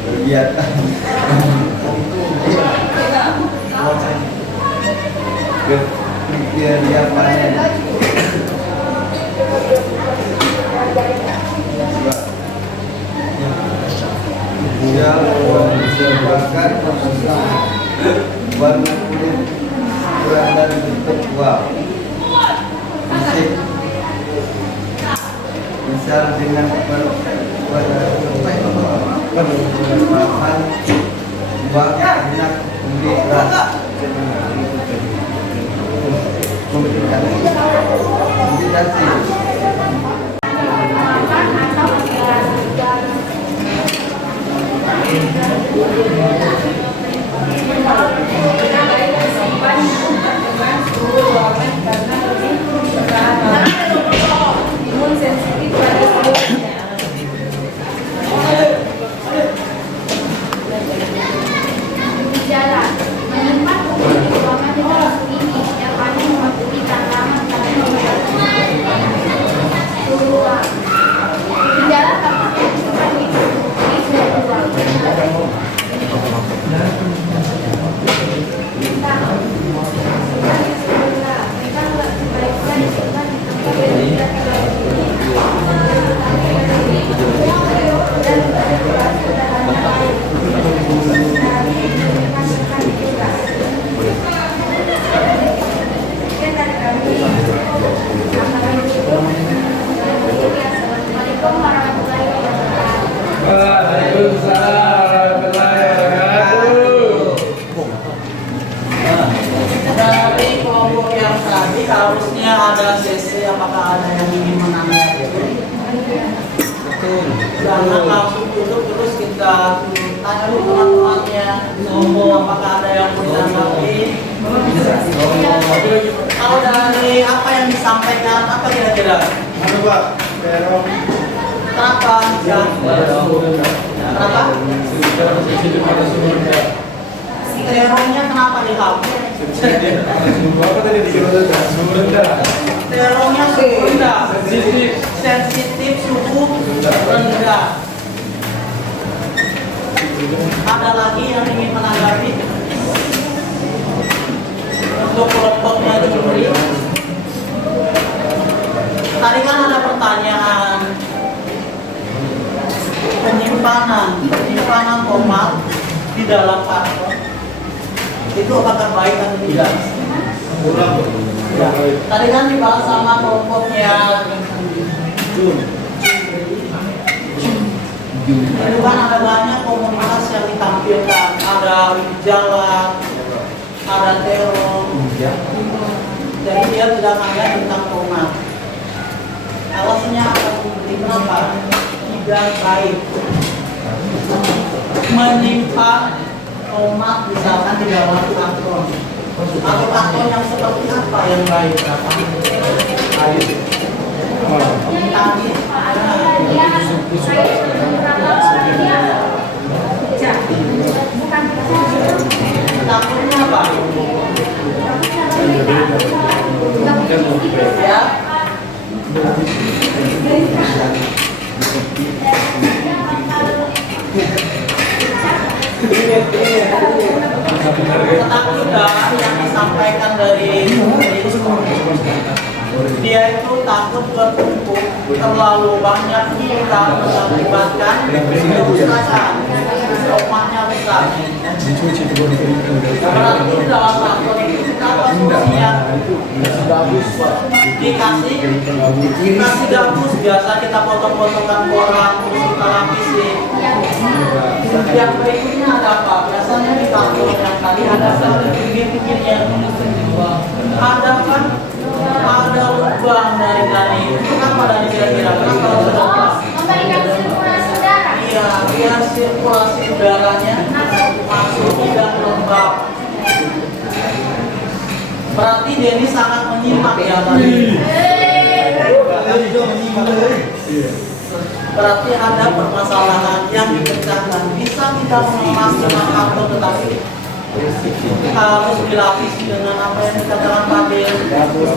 kegiatan kriteria panen dia menyebabkan warna kulit kurang dari bentuk buah fisik misal dengan penerapan banyak kulit ras komplikasi imun sensitif pada kulitnya. Gejala menyimpan kulit ruangan di dalam ini yang paling mematuhi tanaman pada tulang. Gejala tampak yang bukan itu tulang. Dari kelompok yang tadi harusnya ada sesi apakah ada yang ingin menanggapi? Jangan langsung duduk terus kita tanya dulu teman-temannya apakah ada yang menanggapi. Kalau dari apa yang disampaikan apa kira-kira? Kenapa? Kenapa? Terongnya kenapa dihapus? Terongnya suhu rendah, sensitif suhu rendah. Ada lagi yang ingin menanggapi untuk kelompoknya Jumri? Tadi kan ada pertanyaan penyimpanan tomat di dalam karton itu apakah baik atau tidak? Ya. Tadi kan dibahas sama kelompoknya Itu kan ada banyak komunitas yang ditampilkan, ada jalan, ada teror. Jadi dia tidak hanya tentang umat. Alasannya akan memberi berapa? Tidak baik. Menimpa umat misalkan di dalam akun. Akun yang seperti apa yang baik? Tadi. Takutnya apa? Ya. Ketakutan yang disampaikan dari dia itu takut bertumpuk terlalu banyak kita mengakibatkan kerusakan umatnya besar. Berarti dalam faktor itu kita solusinya dikasih gabus, biasa kita potong-potongkan koran terus kita lapisin. Yang berikutnya ada apa? Biasanya di faktor yang tadi ada pinggir-pinggirnya ada kan, ada lubang dari kenapa dari kira-kira kenapa harus ada lubang? Memberikan sirkulasi udara. Iya, biar sirkulasi udaranya masuk tidak lembab. Berarti dia ini sangat menyimak ya tadi. Berarti ada permasalahan yang dipecahkan. Bisa kita mengemas dengan karton, tetapi harus dilapisi dengan apa yang dikatakan tadi.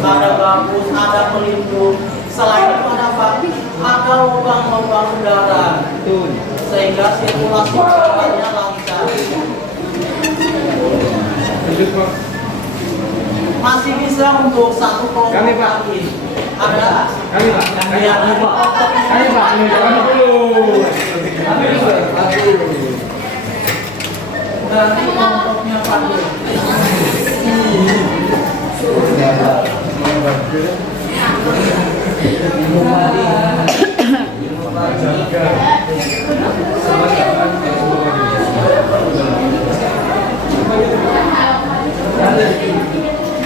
Ada bagus, ada pelindung. Selain itu ada apa? Ada lubang-lubang udara, sehingga sirkulasi udaranya lancar. Masih bisa untuk satu kelompok lagi. Ada yang berarti kelompoknya Fadil.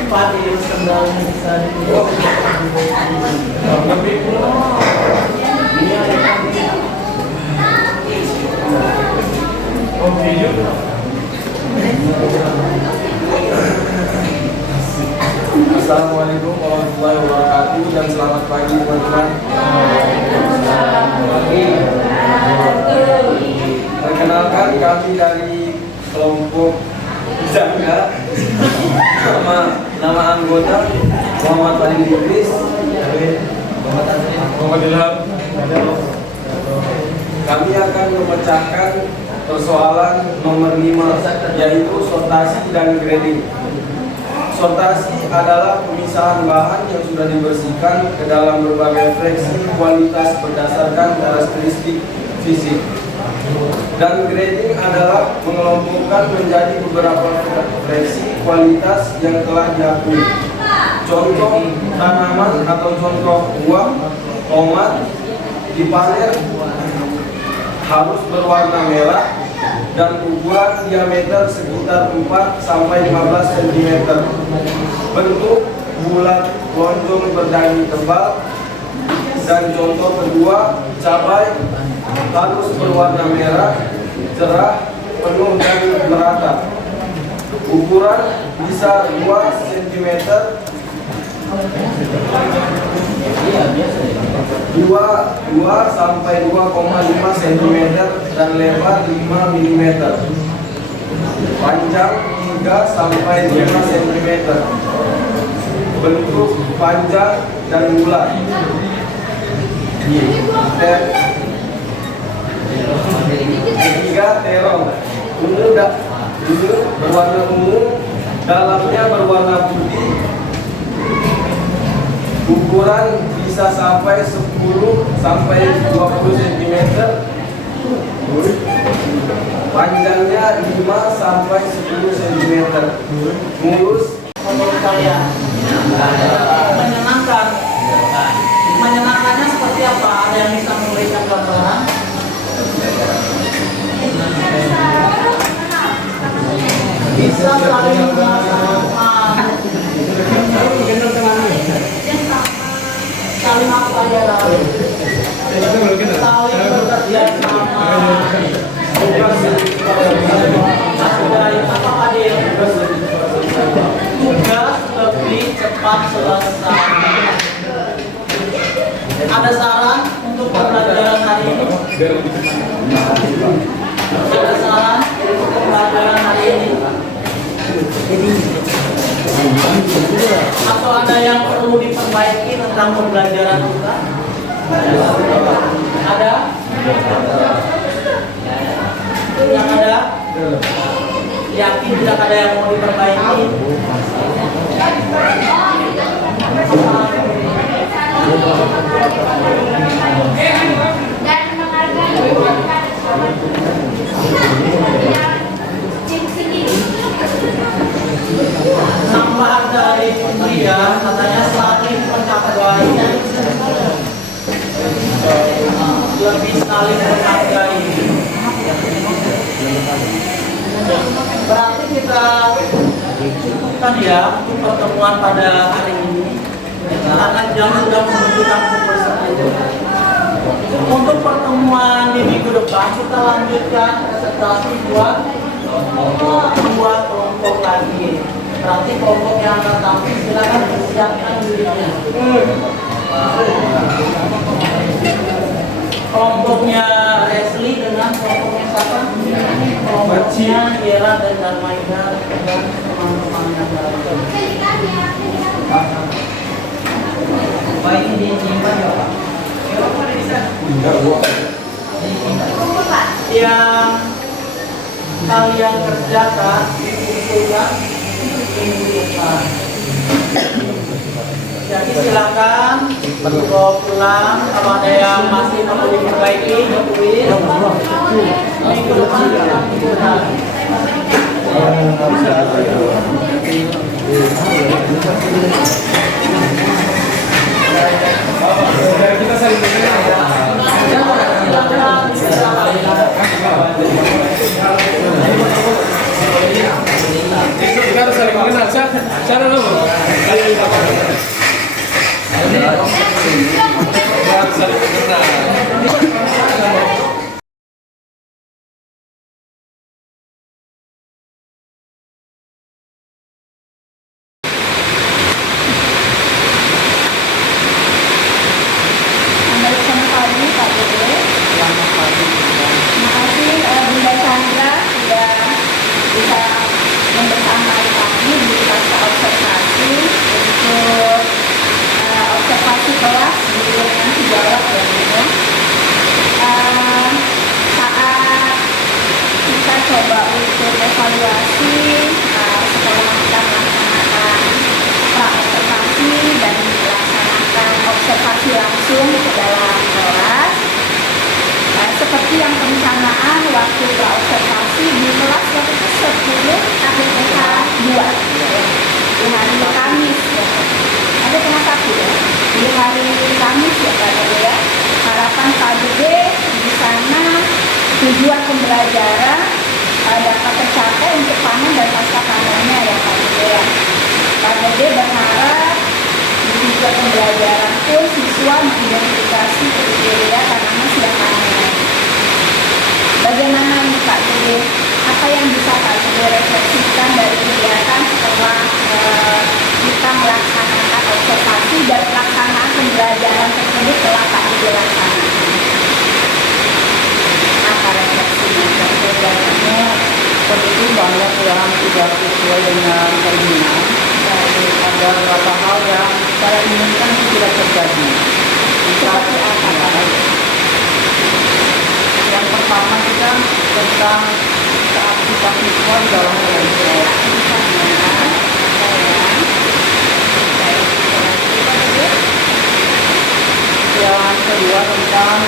Fadil sendalnya bisa Assalamualaikum warahmatullahi wabarakatuh dan selamat pagi teman-teman. Perkenalkan kami dari kelompok Jaga. Nama anggota Muhammad Fadil Idris, Muhammad Ilham. Kami akan memecahkan persoalan nomor 5, yaitu sortasi dan grading. Sortasi adalah pemisahan bahan yang sudah dibersihkan ke dalam berbagai fraksi kualitas berdasarkan karakteristik fisik. Dan grading adalah mengelompokkan menjadi beberapa fraksi kualitas yang telah diakui. Contoh tanaman atau contoh buah, tomat, dipanen harus berwarna merah dan ukuran diameter sekitar 4 sampai 15 cm. Bentuk bulat, lonjong berdaging tebal. Dan contoh kedua, cabai harus berwarna merah, cerah, penuh dan merata. Ukuran bisa 2 cm 2 sampai 2,5 cm dan lebar 5 mm. Panjang 3 sampai 5 cm. Bentuk panjang dan bulat. Ketiga, terong. Ungu berwarna ungu, dalamnya berwarna putih. Ukuran bisa sampai 10 sampai 20 cm. Panjangnya 5 sampai 10 cm. Mulus. Menurut kalian menyenangkan. Menyenangkannya seperti apa? Ada yang bisa memberikan gambaran? Biar lebih tenang. Ada saran untuk pembelajaran hari ini? Atau ada yang perlu diperbaiki tentang pembelajaran kita? Ada? Yang ada? Yakin tidak ada yang mau diperbaiki? Tambahan dari Kementerian katanya saling menghargai, lebih saling menghargai. Berarti kita cukupkan ya untuk pertemuan pada hari ini karena jam sudah menunjukkan pukul 10. Untuk pertemuan di minggu depan kita lanjutkan presentasi buat dua kelompok lagi. Berarti kelompok yang akan tampil silakan persiapkan dirinya. Kelompoknya Resli dengan kelompoknya siapa? Kelompoknya Yera dan Darmaida dan teman-teman yang lain. Baik, ini disimpan ya Pak? Enggak, gua. Yang kalian kerjakan dikumpulkan minggu depan. Jadi silakan bawa pulang. Kalau ada yang masih perlu diperbaiki, ditulis. Minggu depan kita liburan. Kita saling mengenal ya. Kita harus saling mengenal. Cara lo. Harus saling mengenal. Selamat pagi Pak Dede. Selamat pagi. Terima kasih Bunda Chandra sudah bisa membersamai kami di pasca observasi untuk observasi kelas di lingkungan sejawat ya Bu. Saat kita coba untuk evaluasi setelah kita melaksanakan pra-observasi dan melaksanakan observasi langsung ke dalam kelas. Seperti yang perencanaan waktu pra-observasi di kelas waktu itu 10 APPH 2 di hari Kamis ya. Ada cuma 1 ya. Di hari Kamis ya Pak Dede ya. Harapan Pak Dede di sana tujuan pembelajaran dapat tercapai untuk panen dan pasca panennya ya Pak Dede ya. Pak Dede berharap di tujuan pembelajaran pun siswa mengidentifikasi kriteria tanaman siap panen. Bagaimana ini Pak Dede? Apa yang bisa Pak Dede refleksikan dari kegiatan setelah kita melaksanakan observasi dan pelaksanaan pembelajaran tersebut telah Pak Dede laksanakan? Apa refleksinya? Kegiatannya tentu banyak yang tidak sesuai dengan keinginan. Ada beberapa hal yang saya inginkan tidak terjadi. Seperti apa Pak Dede? Yang pertama kita tentang keaktifan siswa di dalam kelompok. Yang kedua tentang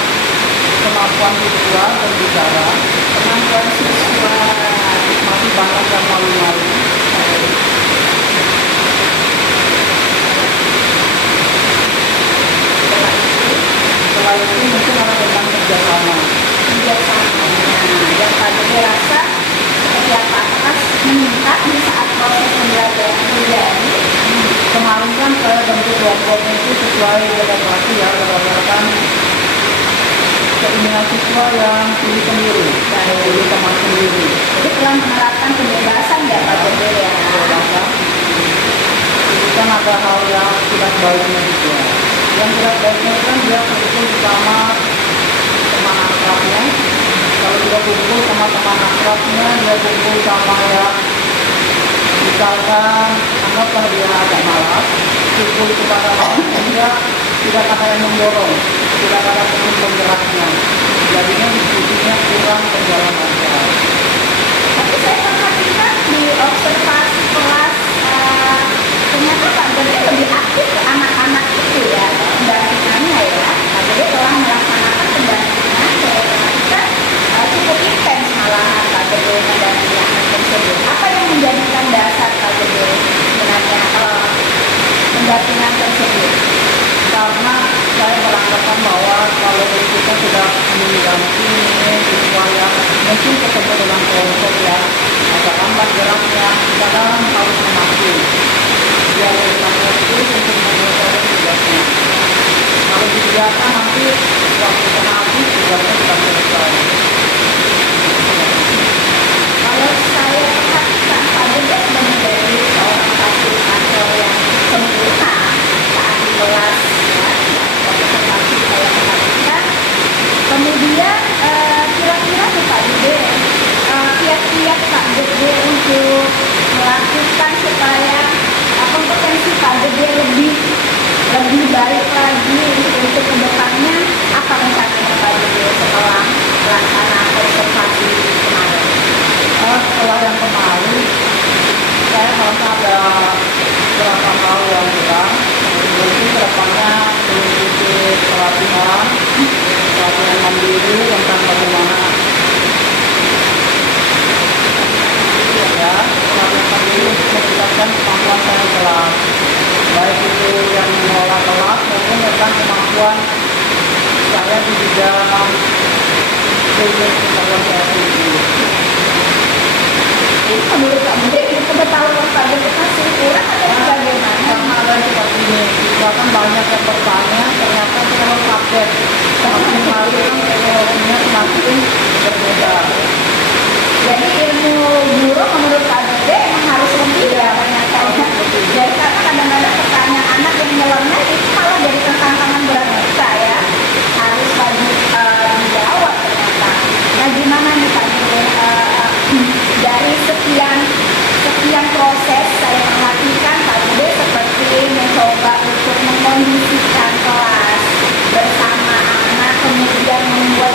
kemampuan siswa berbicara. Kemampuan siswa Masih banyak yang malu-malu. Setelah itu mungkin ada tentang kerjasama. yang Pak Dede rasa seperti apa? Apakah meningkat di saat proses pembelajaran terjadi? Kemarin kan saya bentuk kelompoknya itu sesuai adaptasi ya, berdasarkan keinginan siswa yang pilih sendiri, pilih teman sendiri. Jadi telah menerapkan kebebasan ya Pak Dede ya? Kebebasan. Itu kan ada hal yang tidak baiknya juga. Yang tidak baiknya kan dia mendukung utama teman akrab kumpul sama teman akrabnya, dia kumpul sama ya misalkan anggaplah dia agak malas, kumpul kepada orang sehingga tidak ada yang mendorong, tidak ada teman penggeraknya, jadinya diskusinya kurang berjalan lancar. Tapi saya perhatikan di observasi kelas, ternyata Pak Gede lebih aktif ke anak-anak itu ya, pendampingannya ya. Pak Gede telah melaksanakan pendampingan, saya perhatikan cukup intens malahan Pak Gede mendampingi anak tersebut. Apa yang menjadikan dasar Pak Gede sebenarnya pendampingan tersebut? Karena saya beranggapan bahwa kalau kita sudah mendampingi siswa yang mungkin ketemu dengan kelompok yang agak lambat geraknya, kadang harus memacu biar mereka fokus untuk menyelesaikan tugasnya. Kalau dibiarkan nanti waktu kena habis tugasnya sudah selesai. Kalau saya perhatikan Pak Gede sudah menjadi seorang fasilitator yang sempurna saat di kelas ya, observasi saya perhatikan. Kemudian kira-kira nih Pak Gede, kiat-kiat Pak Gede untuk melakukan supaya kompetensi Pak Gede lebih baik lagi untuk kedepannya, apa rencananya Pak Gede setelah melaksanakan observasi kemarin? Setelah yang kemarin, saya merasa ada beberapa hal yang kurang. Mungkin kedepannya perlu sedikit pelatihan mandiri tentang bagaimana ya, pelatihan mandiri untuk meningkatkan kemampuan saya kelas, baik itu yang mengelola kelas maupun tentang kemampuan saya di bidang ilmu pengetahuan saya sendiri. Ini menurut Pak Gede ini pengetahuan Pak Gede masih kurang atau bagaimana? Karena ada seperti ini, bahkan banyak yang bertanya, ternyata terlalu update. Semakin hari kan teknologinya semakin berbeda. Jadi ilmu guru menurut Pak Gede emang harus lebih ya ternyata ya. Jadi karena kadang-kadang pertanyaan anak yang nyeleneh itu malah jadi tantangan berat kita ya, harus wajib dijawab ternyata. Nah gimana nih Pak Gede, dari sekian proses saya perhatikan Pak Gede seperti mencoba untuk mengkondisikan kelas bersama anak, kemudian membuat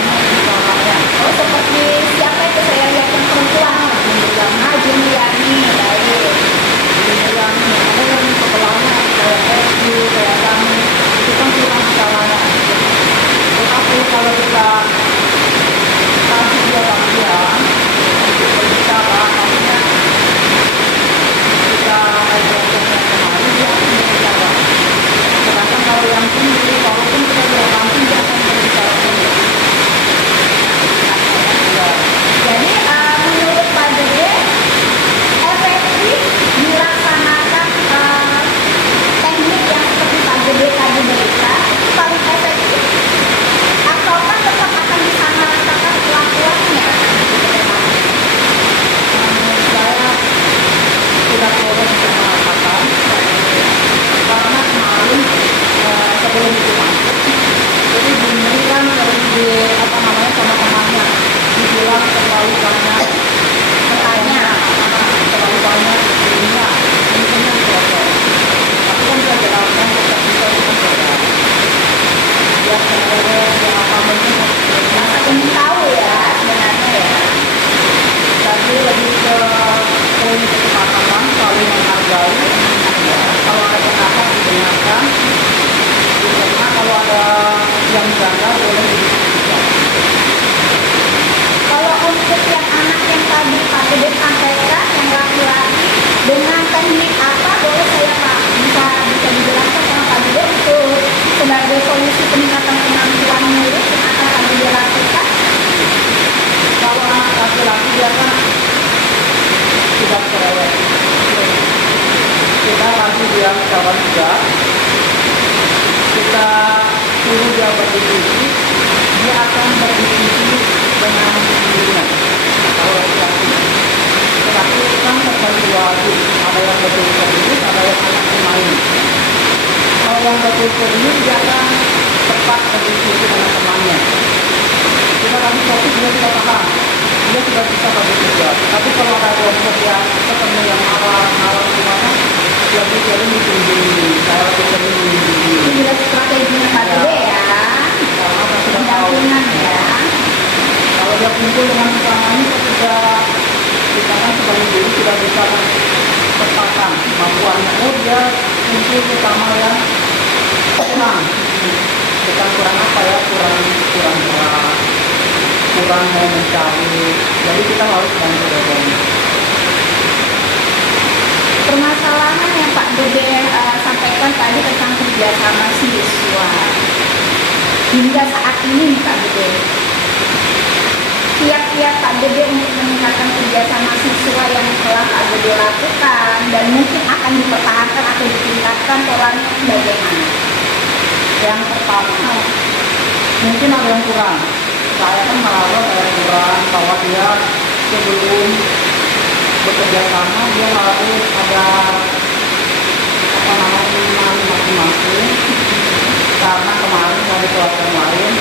misalnya Oh, seperti siapa itu saya lihat yang perempuan yang Juniani, baik. yang ada yang sebelahnya kayak FQ, kayak kami itu kan kurang skalanya. Tetapi kalau kita kasih dia bagian untuk berbicara, artinya kita ajak yang kemarin dia akan berbicara. Sedangkan kalau yang tinggi, walaupun kita tidak langsung dia akan berbicara sendiri. Ya. Jadi menurut Pak Gede efektif dilaksanakan teknik yang seperti Pak Gede tadi berikan itu paling efektif ataukah tetap akan disamaratakan pelakuannya? Saya tidak boleh untuk mengatakan karena kemarin sebelum itu masuk jadi diberikan dari apa namanya sama temannya dibilang terlalu banyak Pertanyaan. terlalu banyak ininya mungkinnya proses tapi kan dia jelaskan tetap bisa dipercaya dia sebenarnya dia apa mungkin Masa ingin tahu ya sebenarnya ya. jadi lebih ke poin kesepakatan saling menghargai ya, kalau ada pendapat didengarkan karena kalau ada yang janggal boleh didiskusikan. Kalau untuk yang anak yang tadi Pak Gede sampaikan yang laki-laki dengan teknik apa boleh saya Pak bisa dijelaskan sama Pak Gede untuk sebagai solusi peningkatan kemampuan murid yang akan Pak Gede lakukan? Kalau anak laki-laki dia kan tidak cerewet kita kasih dia kawan juga kita suruh dia berdiskusi dia akan berdiskusi dengan dirinya kalau laki-laki tetapi kan terbagi dua tim ada yang betul serius ada yang anak pemain kalau yang betul serius dia akan cepat berdiskusi dengan temannya kita kasih topik dia tidak paham dia tidak bisa berdiskusi tapi kalau ada kelompok yang ketemu yang marah gimana dia bisa ini saya lebih sering Itu juga strateginya Pak Gede ya. karena saya sudah tahu Pendampingan ya. kalau dia kumpul dengan utamanya ketika kita kan sebagai guru sudah bisa menciptakan kemampuannya oh dia kumpul utama yang kurang bukan kurang apa ya kurang mau mencari jadi kita harus bantu dorong. Permasalahan yang Pak Gede sampaikan tadi tentang kerjasama siswa hingga saat ini nih Pak Gede, kiat-kiat Pak Gede untuk meningkatkan kerjasama siswa yang telah Pak Gede lakukan dan mungkin akan dipertahankan atau ditingkatkan polanya bagaimana? Yang pertama mungkin ada yang kurang saya kan merasa saya kurang bahwa dia sebelum bekerja sama dia harus ada apa namanya minimal masing-masing karena kemarin dari kelas yang lain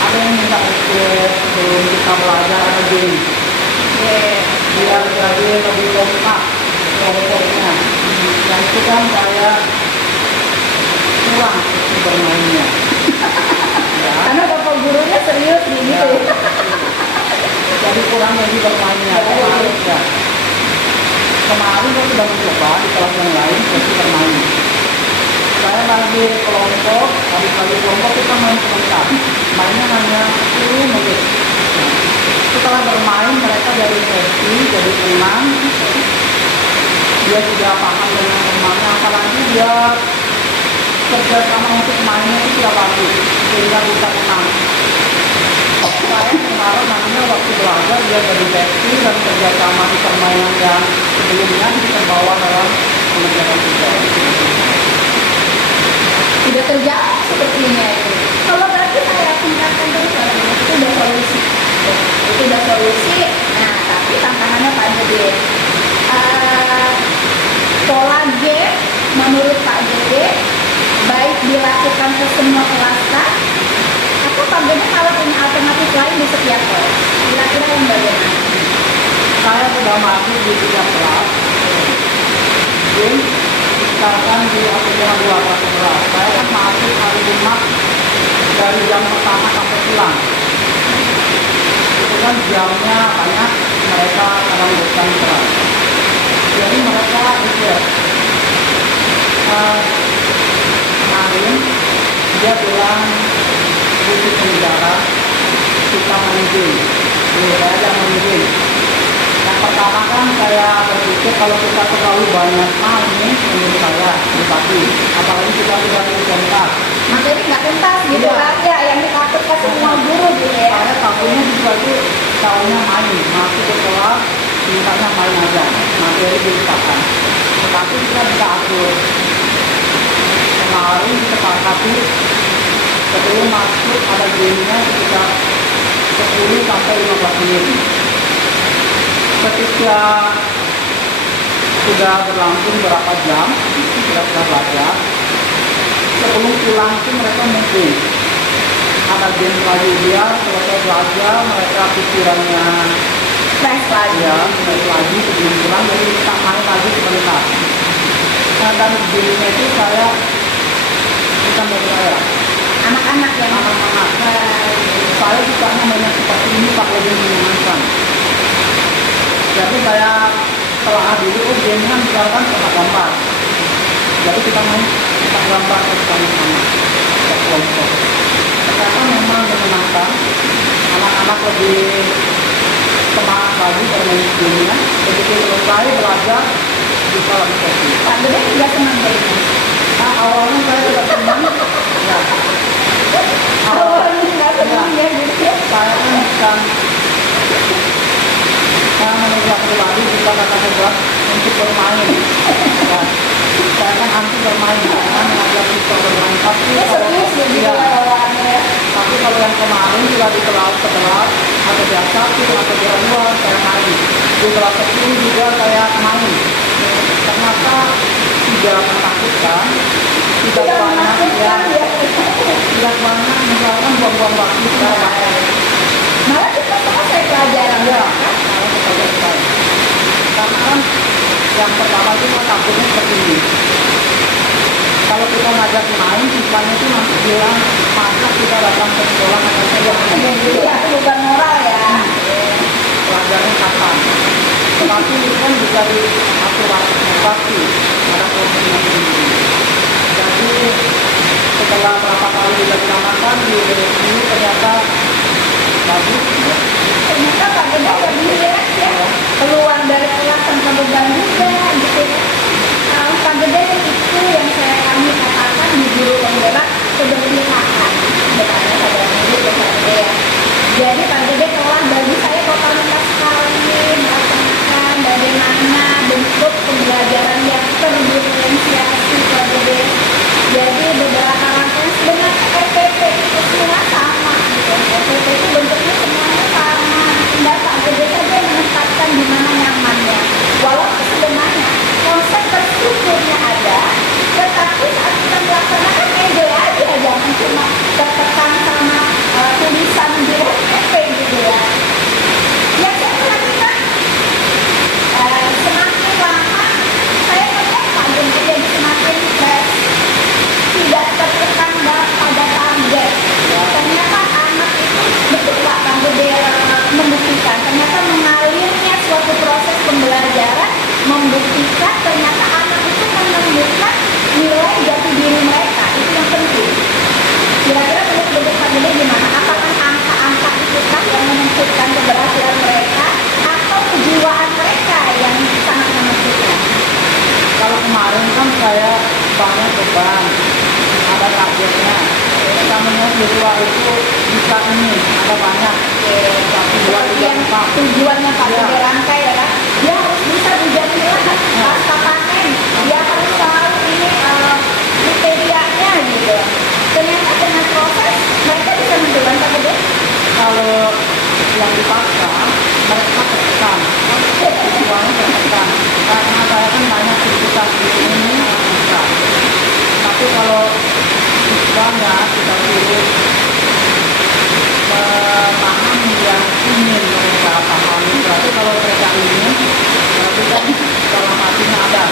ada yang minta ikut sebelum kita belajar ada game biar jadi lebih kompak kelompoknya dan itu kan saya kurang bermainnya ya. Karena bapak gurunya serius nih Ya. Jadi kurang lagi bermainnya kemarin ya. Kemarin saya sudah mencoba di kelas yang lain sesi bermain. Saya lagi kelompok, habis lagi kelompok kita main sebentar. Mainnya hanya 10 menit. Setelah bermain mereka dari sesi, jadi tenang. Dia sudah paham dengan temannya, apalagi dia kerja sama untuk mainnya itu sudah bagus, sehingga bisa tenang. Saya mengharap nantinya waktu belajar dia berintegrasi dan kerjasama di permainan yang sebelumnya bisa bawa dalam pengerjaan tugas. sudah terjawab sepertinya itu. Kalau berarti saya tingkatkan terus itu udah solusi. Itu udah solusi. Nah, tapi tantangannya Pak Gede. Pola G menurut Pak Gede baik dilakukan ke semua kelas kah? Atau Pak Gede kalau punya alternatif lain di setiap kelas? Kira-kira yang bagaimana? Saya sudah masuk di tiga kelas. Misalkan di Akademi 12 kelas, saya kan masuk hari Jumat dari jam pertama sampai pulang. Itu kan jamnya banyak, mereka kadang bosan keras. Jadi mereka itu kemarin dia bilang butuh penjara, kita main game. Ini saya main game. Yang pertama kan saya berpikir kalau kita terlalu banyak main nih, menurut saya pribadi, apalagi kita sudah dikontak. Materi nggak tuntas gitu Iya. kan ya, yang ditakutkan semua guru gitu ya. Saya takutnya juga itu tahunya main, masuk ke kelas, mintanya main aja, materi dilupakan. Tetapi kita bisa atur. Kemarin kita sepakati sebelum masuk ada gamenya sekitar 10 sampai 15 menit. Ketika sudah berlangsung berapa jam, kita sudah belajar. Sebelum pulang itu mereka mungkin ada game lagi, dia selesai belajar mereka pikirannya Fresh lagi. ya fresh lagi sebelum pulang, jadi kita main lagi sebentar. Nah, dan game itu saya bukan dari saya, Anak-anak yang anak-anak. Saya sukanya mainnya seperti ini, Pak, lebih menyenangkan. Jadi saya telah dulu, oh game kan misalkan kotak gambar. Jadi kita main kotak gambar bersama-sama, kelompok. Ternyata memang menyenangkan, anak-anak lebih semangat lagi bermain gamenya. Begitu selesai belajar, bisa lagi fokus. Pak Gede juga senang kayak gitu. Nah, awalnya saya tidak senang, ya. Awalnya nggak senang ya gitu. Saya kan bukan, saya menurut pribadi juga kata buat untuk bermain. Ya. Saya kan anti bermain, saya kan ngajak kita bermain. Tapi Dia serius gitu iya. ya orangnya. Tapi kalau yang kemarin juga di kelas 11 atau di kelas 1 atau di kelas 2 saya main. Di kelas 10 juga saya main. Ternyata tidak menakutkan, tidak Tidak banyak ya, menakutkan ya. tidak banyak misalkan buang-buang waktu saya main. Malah kita selesai pelajaran Ya, kan? saya tetap selesai. Karena kan yang pertama itu kan takutnya seperti ini. Kalau kita ngajak main, sisanya itu nanti bilang masa kita datang ke sekolah akan saya main. Jadi aku bukan moral ya. Pelajaran kapan? Tetapi itu kan bisa diatur waktu, ada prosesnya sendiri. Jadi setelah berapa kali kita gunakan di review ternyata bagus. Ternyata Pak Gede lebih relax ya. Keluar dari kelas tanpa beban juga gitu ya. Pak Gede itu yang kami katakan di guru penggerak keberpihakan. Sebenarnya pada minggu Pak Gede ya. Jadi Pak Gede telah bagi saya totalitas sekali melaksanakan bagaimana bentuk pembelajaran yang terdiferensiasi Pak Gede. Jadi beberapa rangkaian sebenarnya RPP itu semua sama gitu. RPP itu bentuknya semuanya sama. Tinggal Pak Gede saja menetapkan di mana nyamannya. Walaupun sebenarnya konsep terstrukturnya ada, tetapi saat kita melaksanakan enjoy aja, jangan cuma tertekan sama tulisan di RPP gitu ya. Yang saya perhatikan semakin lama saya melihat Pak Gede jadi semakin fresh, tidak tertekan pada target. Ternyata anak itu betul Pak Gede membuktikan. Ternyata mengalirnya suatu proses pembelajaran membuktikan ternyata anak itu menemukan nilai jati diri mereka. Itu yang penting. Kira-kira menurut Pak Gede gimana? Apakah angka-angka itu kan yang menentukan keberhasilan mereka atau kejiwaan mereka yang sangat menentukan? Kalau kemarin kan saya banyak beban, ada targetnya. Namanya siswa itu bisa ini, ada banyak. Satu, dua, tiga, Yang empat. tujuannya Pak Iya. Gede rangkai ya kan? Dia harus bisa dijadilah pasca panen. Dia harus tahu ini kriterianya gitu. Ternyata dengan proses mereka bisa menentukan Pak Gede. Kalau yang dipaksa, mereka tertekan. Tujuannya tertekan. Karena saya kan banyak aktivitas di ini, bisa. Tapi kalau siswanya kita suruh memahami yang ingin mereka pahami, berarti kalau mereka ingin, berarti kan dalam hatinya ada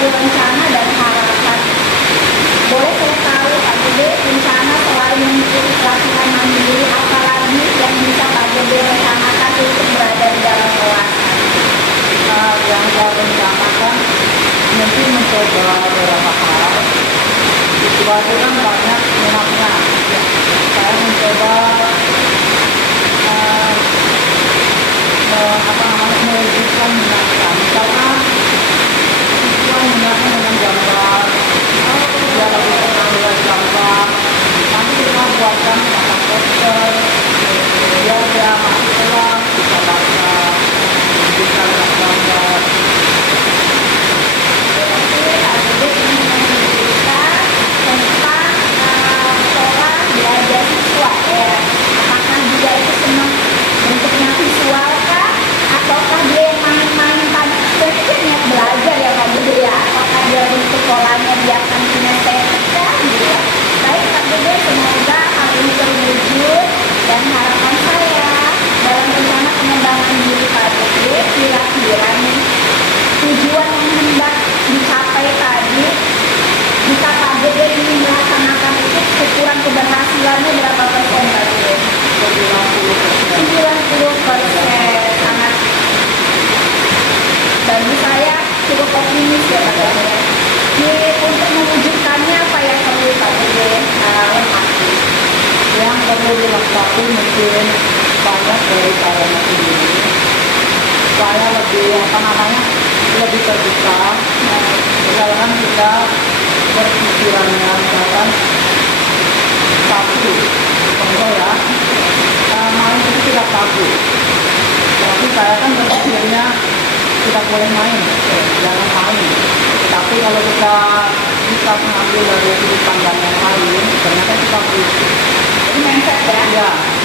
suatu rencana dan harapan. Boleh saya tahu Pak Gede, rencana selain mengikuti pelatihan mandiri, apalagi yang bisa Pak Gede rencanakan untuk berada di dalam kelas? Yang saya rencanakan mungkin mencoba beberapa hal. Itu aja kan banyak minatnya. Saya mencoba mewujudkan minatnya. Misalkan siswa minatnya dengan gambar, dia lagi senang dengan gambar. Nanti kita buatkan pasang poster, biar dia masuk kelas bisa baca, bisa lihat gambar. Pak Gede ingin menceritakan tentang sekolah belajar siswa ya. Apakah dia itu senang bentuknya visual kah? Ataukah dia yang main-main tadi? Berarti dia niat belajar ya Pak Gede ya? Apakah dia bentuk polanya dia akan kinestetik kah? Gitu ya. Baik Pak Gede, semoga hal ini terwujud dan harapan saya dalam rencana pengembangan diri Pak Gede kira-kira nih tujuan yang hendak dicapai tadi, jika Pak Gede ingin melaksanakan itu, ukuran keberhasilannya berapa persen Pak Gede? 90%. Sangat bagi saya cukup optimis ya Pak Gede. Untuk mewujudkannya apa yang perlu Pak Gede lengkapi? Yang perlu dilengkapi mungkin banyak dari saya sendiri. Saya lebih terbuka. Misalkan kita berpikirannya misalkan satu contoh ya, main itu tidak tabu. Tapi saya kan berpikirnya tidak boleh main, jangan main. Tapi kalau kita bisa mengambil dari sudut pandang yang lain, ternyata kita bisa. Jadi mindset ya?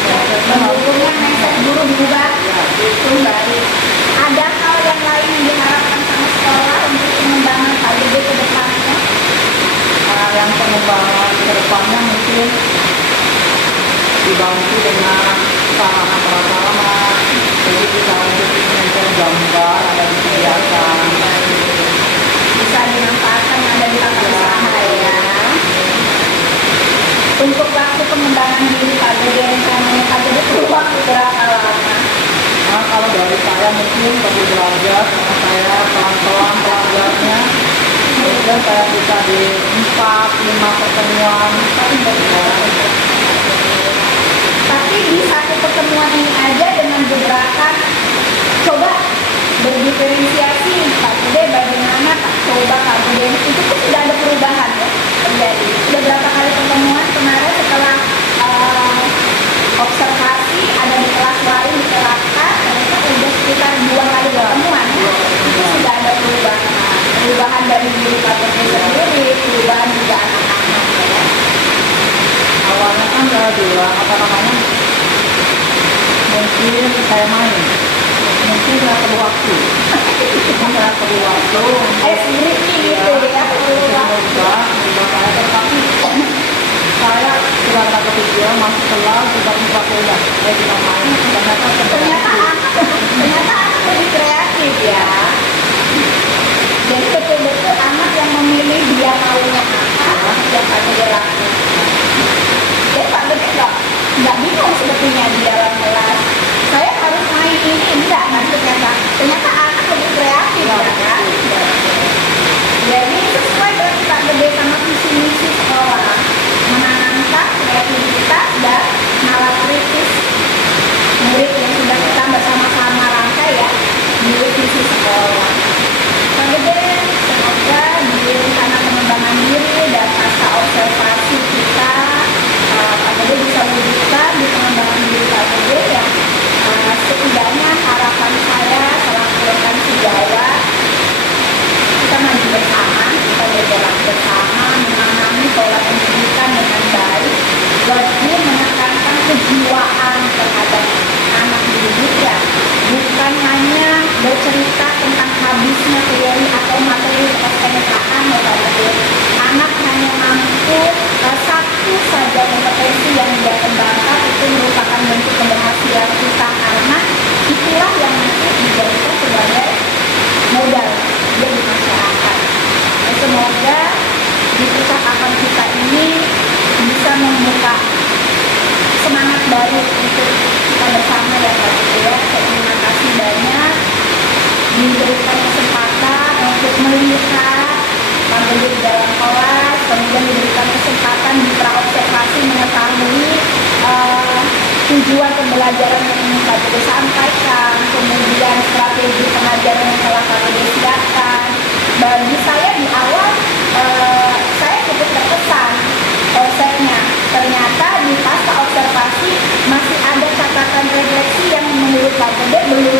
Ya, Menurutnya mindset guru diubah, ya. itu baik. Ada hal yang lain yang diharapkan sama sekolah untuk pengembangan Pak Gede ke depannya? Yang pengembangan ke depannya mungkin dibantu dengan sarana prasarana, jadi kita untuk mengajar gambar ada di kegiatan. Bisa dimanfaatkan yang ada di tempat usaha ya. Untuk waktu pengembangan diri Pak Gede, rencananya Pak Gede perlu waktu berapa lama? Nah, kalau dari saya mungkin perlu belajar, karena saya pelan-pelan belajarnya. Mungkin saya bisa di 4-5 pertemuan. Tapi di satu pertemuan ini aja dengan beberapa coba berdiferensiasi Pak Gede, bagaimana coba Pak Gede itu tuh sudah ada perubahan ya terjadi. Sudah berapa kali pertemuan kemarin setelah observasi ada di kelas lain diterapkan, ternyata sudah sekitar 2 kali pertemuan ya. Itu sudah ada perubahan dari diri Pak Gede sendiri, perubahan juga anak-anak ya. Awalnya kan saya bilang mungkin saya main, mungkin saya perlu waktu. Saya perlu waktu Sendiri gitu ya, perlu waktu. merubah saya, tetapi saya berada ketiga masuk kelas tiba-tiba kuliah, saya tidak main, Ternyata anak lebih kreatif ya. Jadi betul-betul anak yang memilih dia maunya apa yang Pak Gede lakukan. Jadi Pak Gede nggak bingung sebetulnya di dalam kelas. Saya harus main ini enggak kan ternyata anak lebih kreatif ya kan. Jadi sesuai berarti Pak Gede sama visi misi sekolah, menanamkan kreativitas dan nalar kritis murid yang sudah kita bersama-sama rangkai ya di visi sekolah. Pak Gede, semoga di rencana pengembangan diri dan pasca observasi kita Pak Gede bisa wujudkan di pengembangan diri Pak Gede baru untuk kita bersama ya Pak Gede ya. Terima kasih banyak diberikan kesempatan untuk melihat Pak Gede di dalam kelas, kemudian diberikan kesempatan di praobservasi mengetahui tujuan pembelajaran yang ingin Pak Gede sampaikan, kemudian strategi pengajaran yang telah Pak Gede siapkan. Bagi saya di awal saya cukup terkesan konsepnya. Ternyata di pasca observasi masih ada catatan refleksi yang menurut Pak Gede belum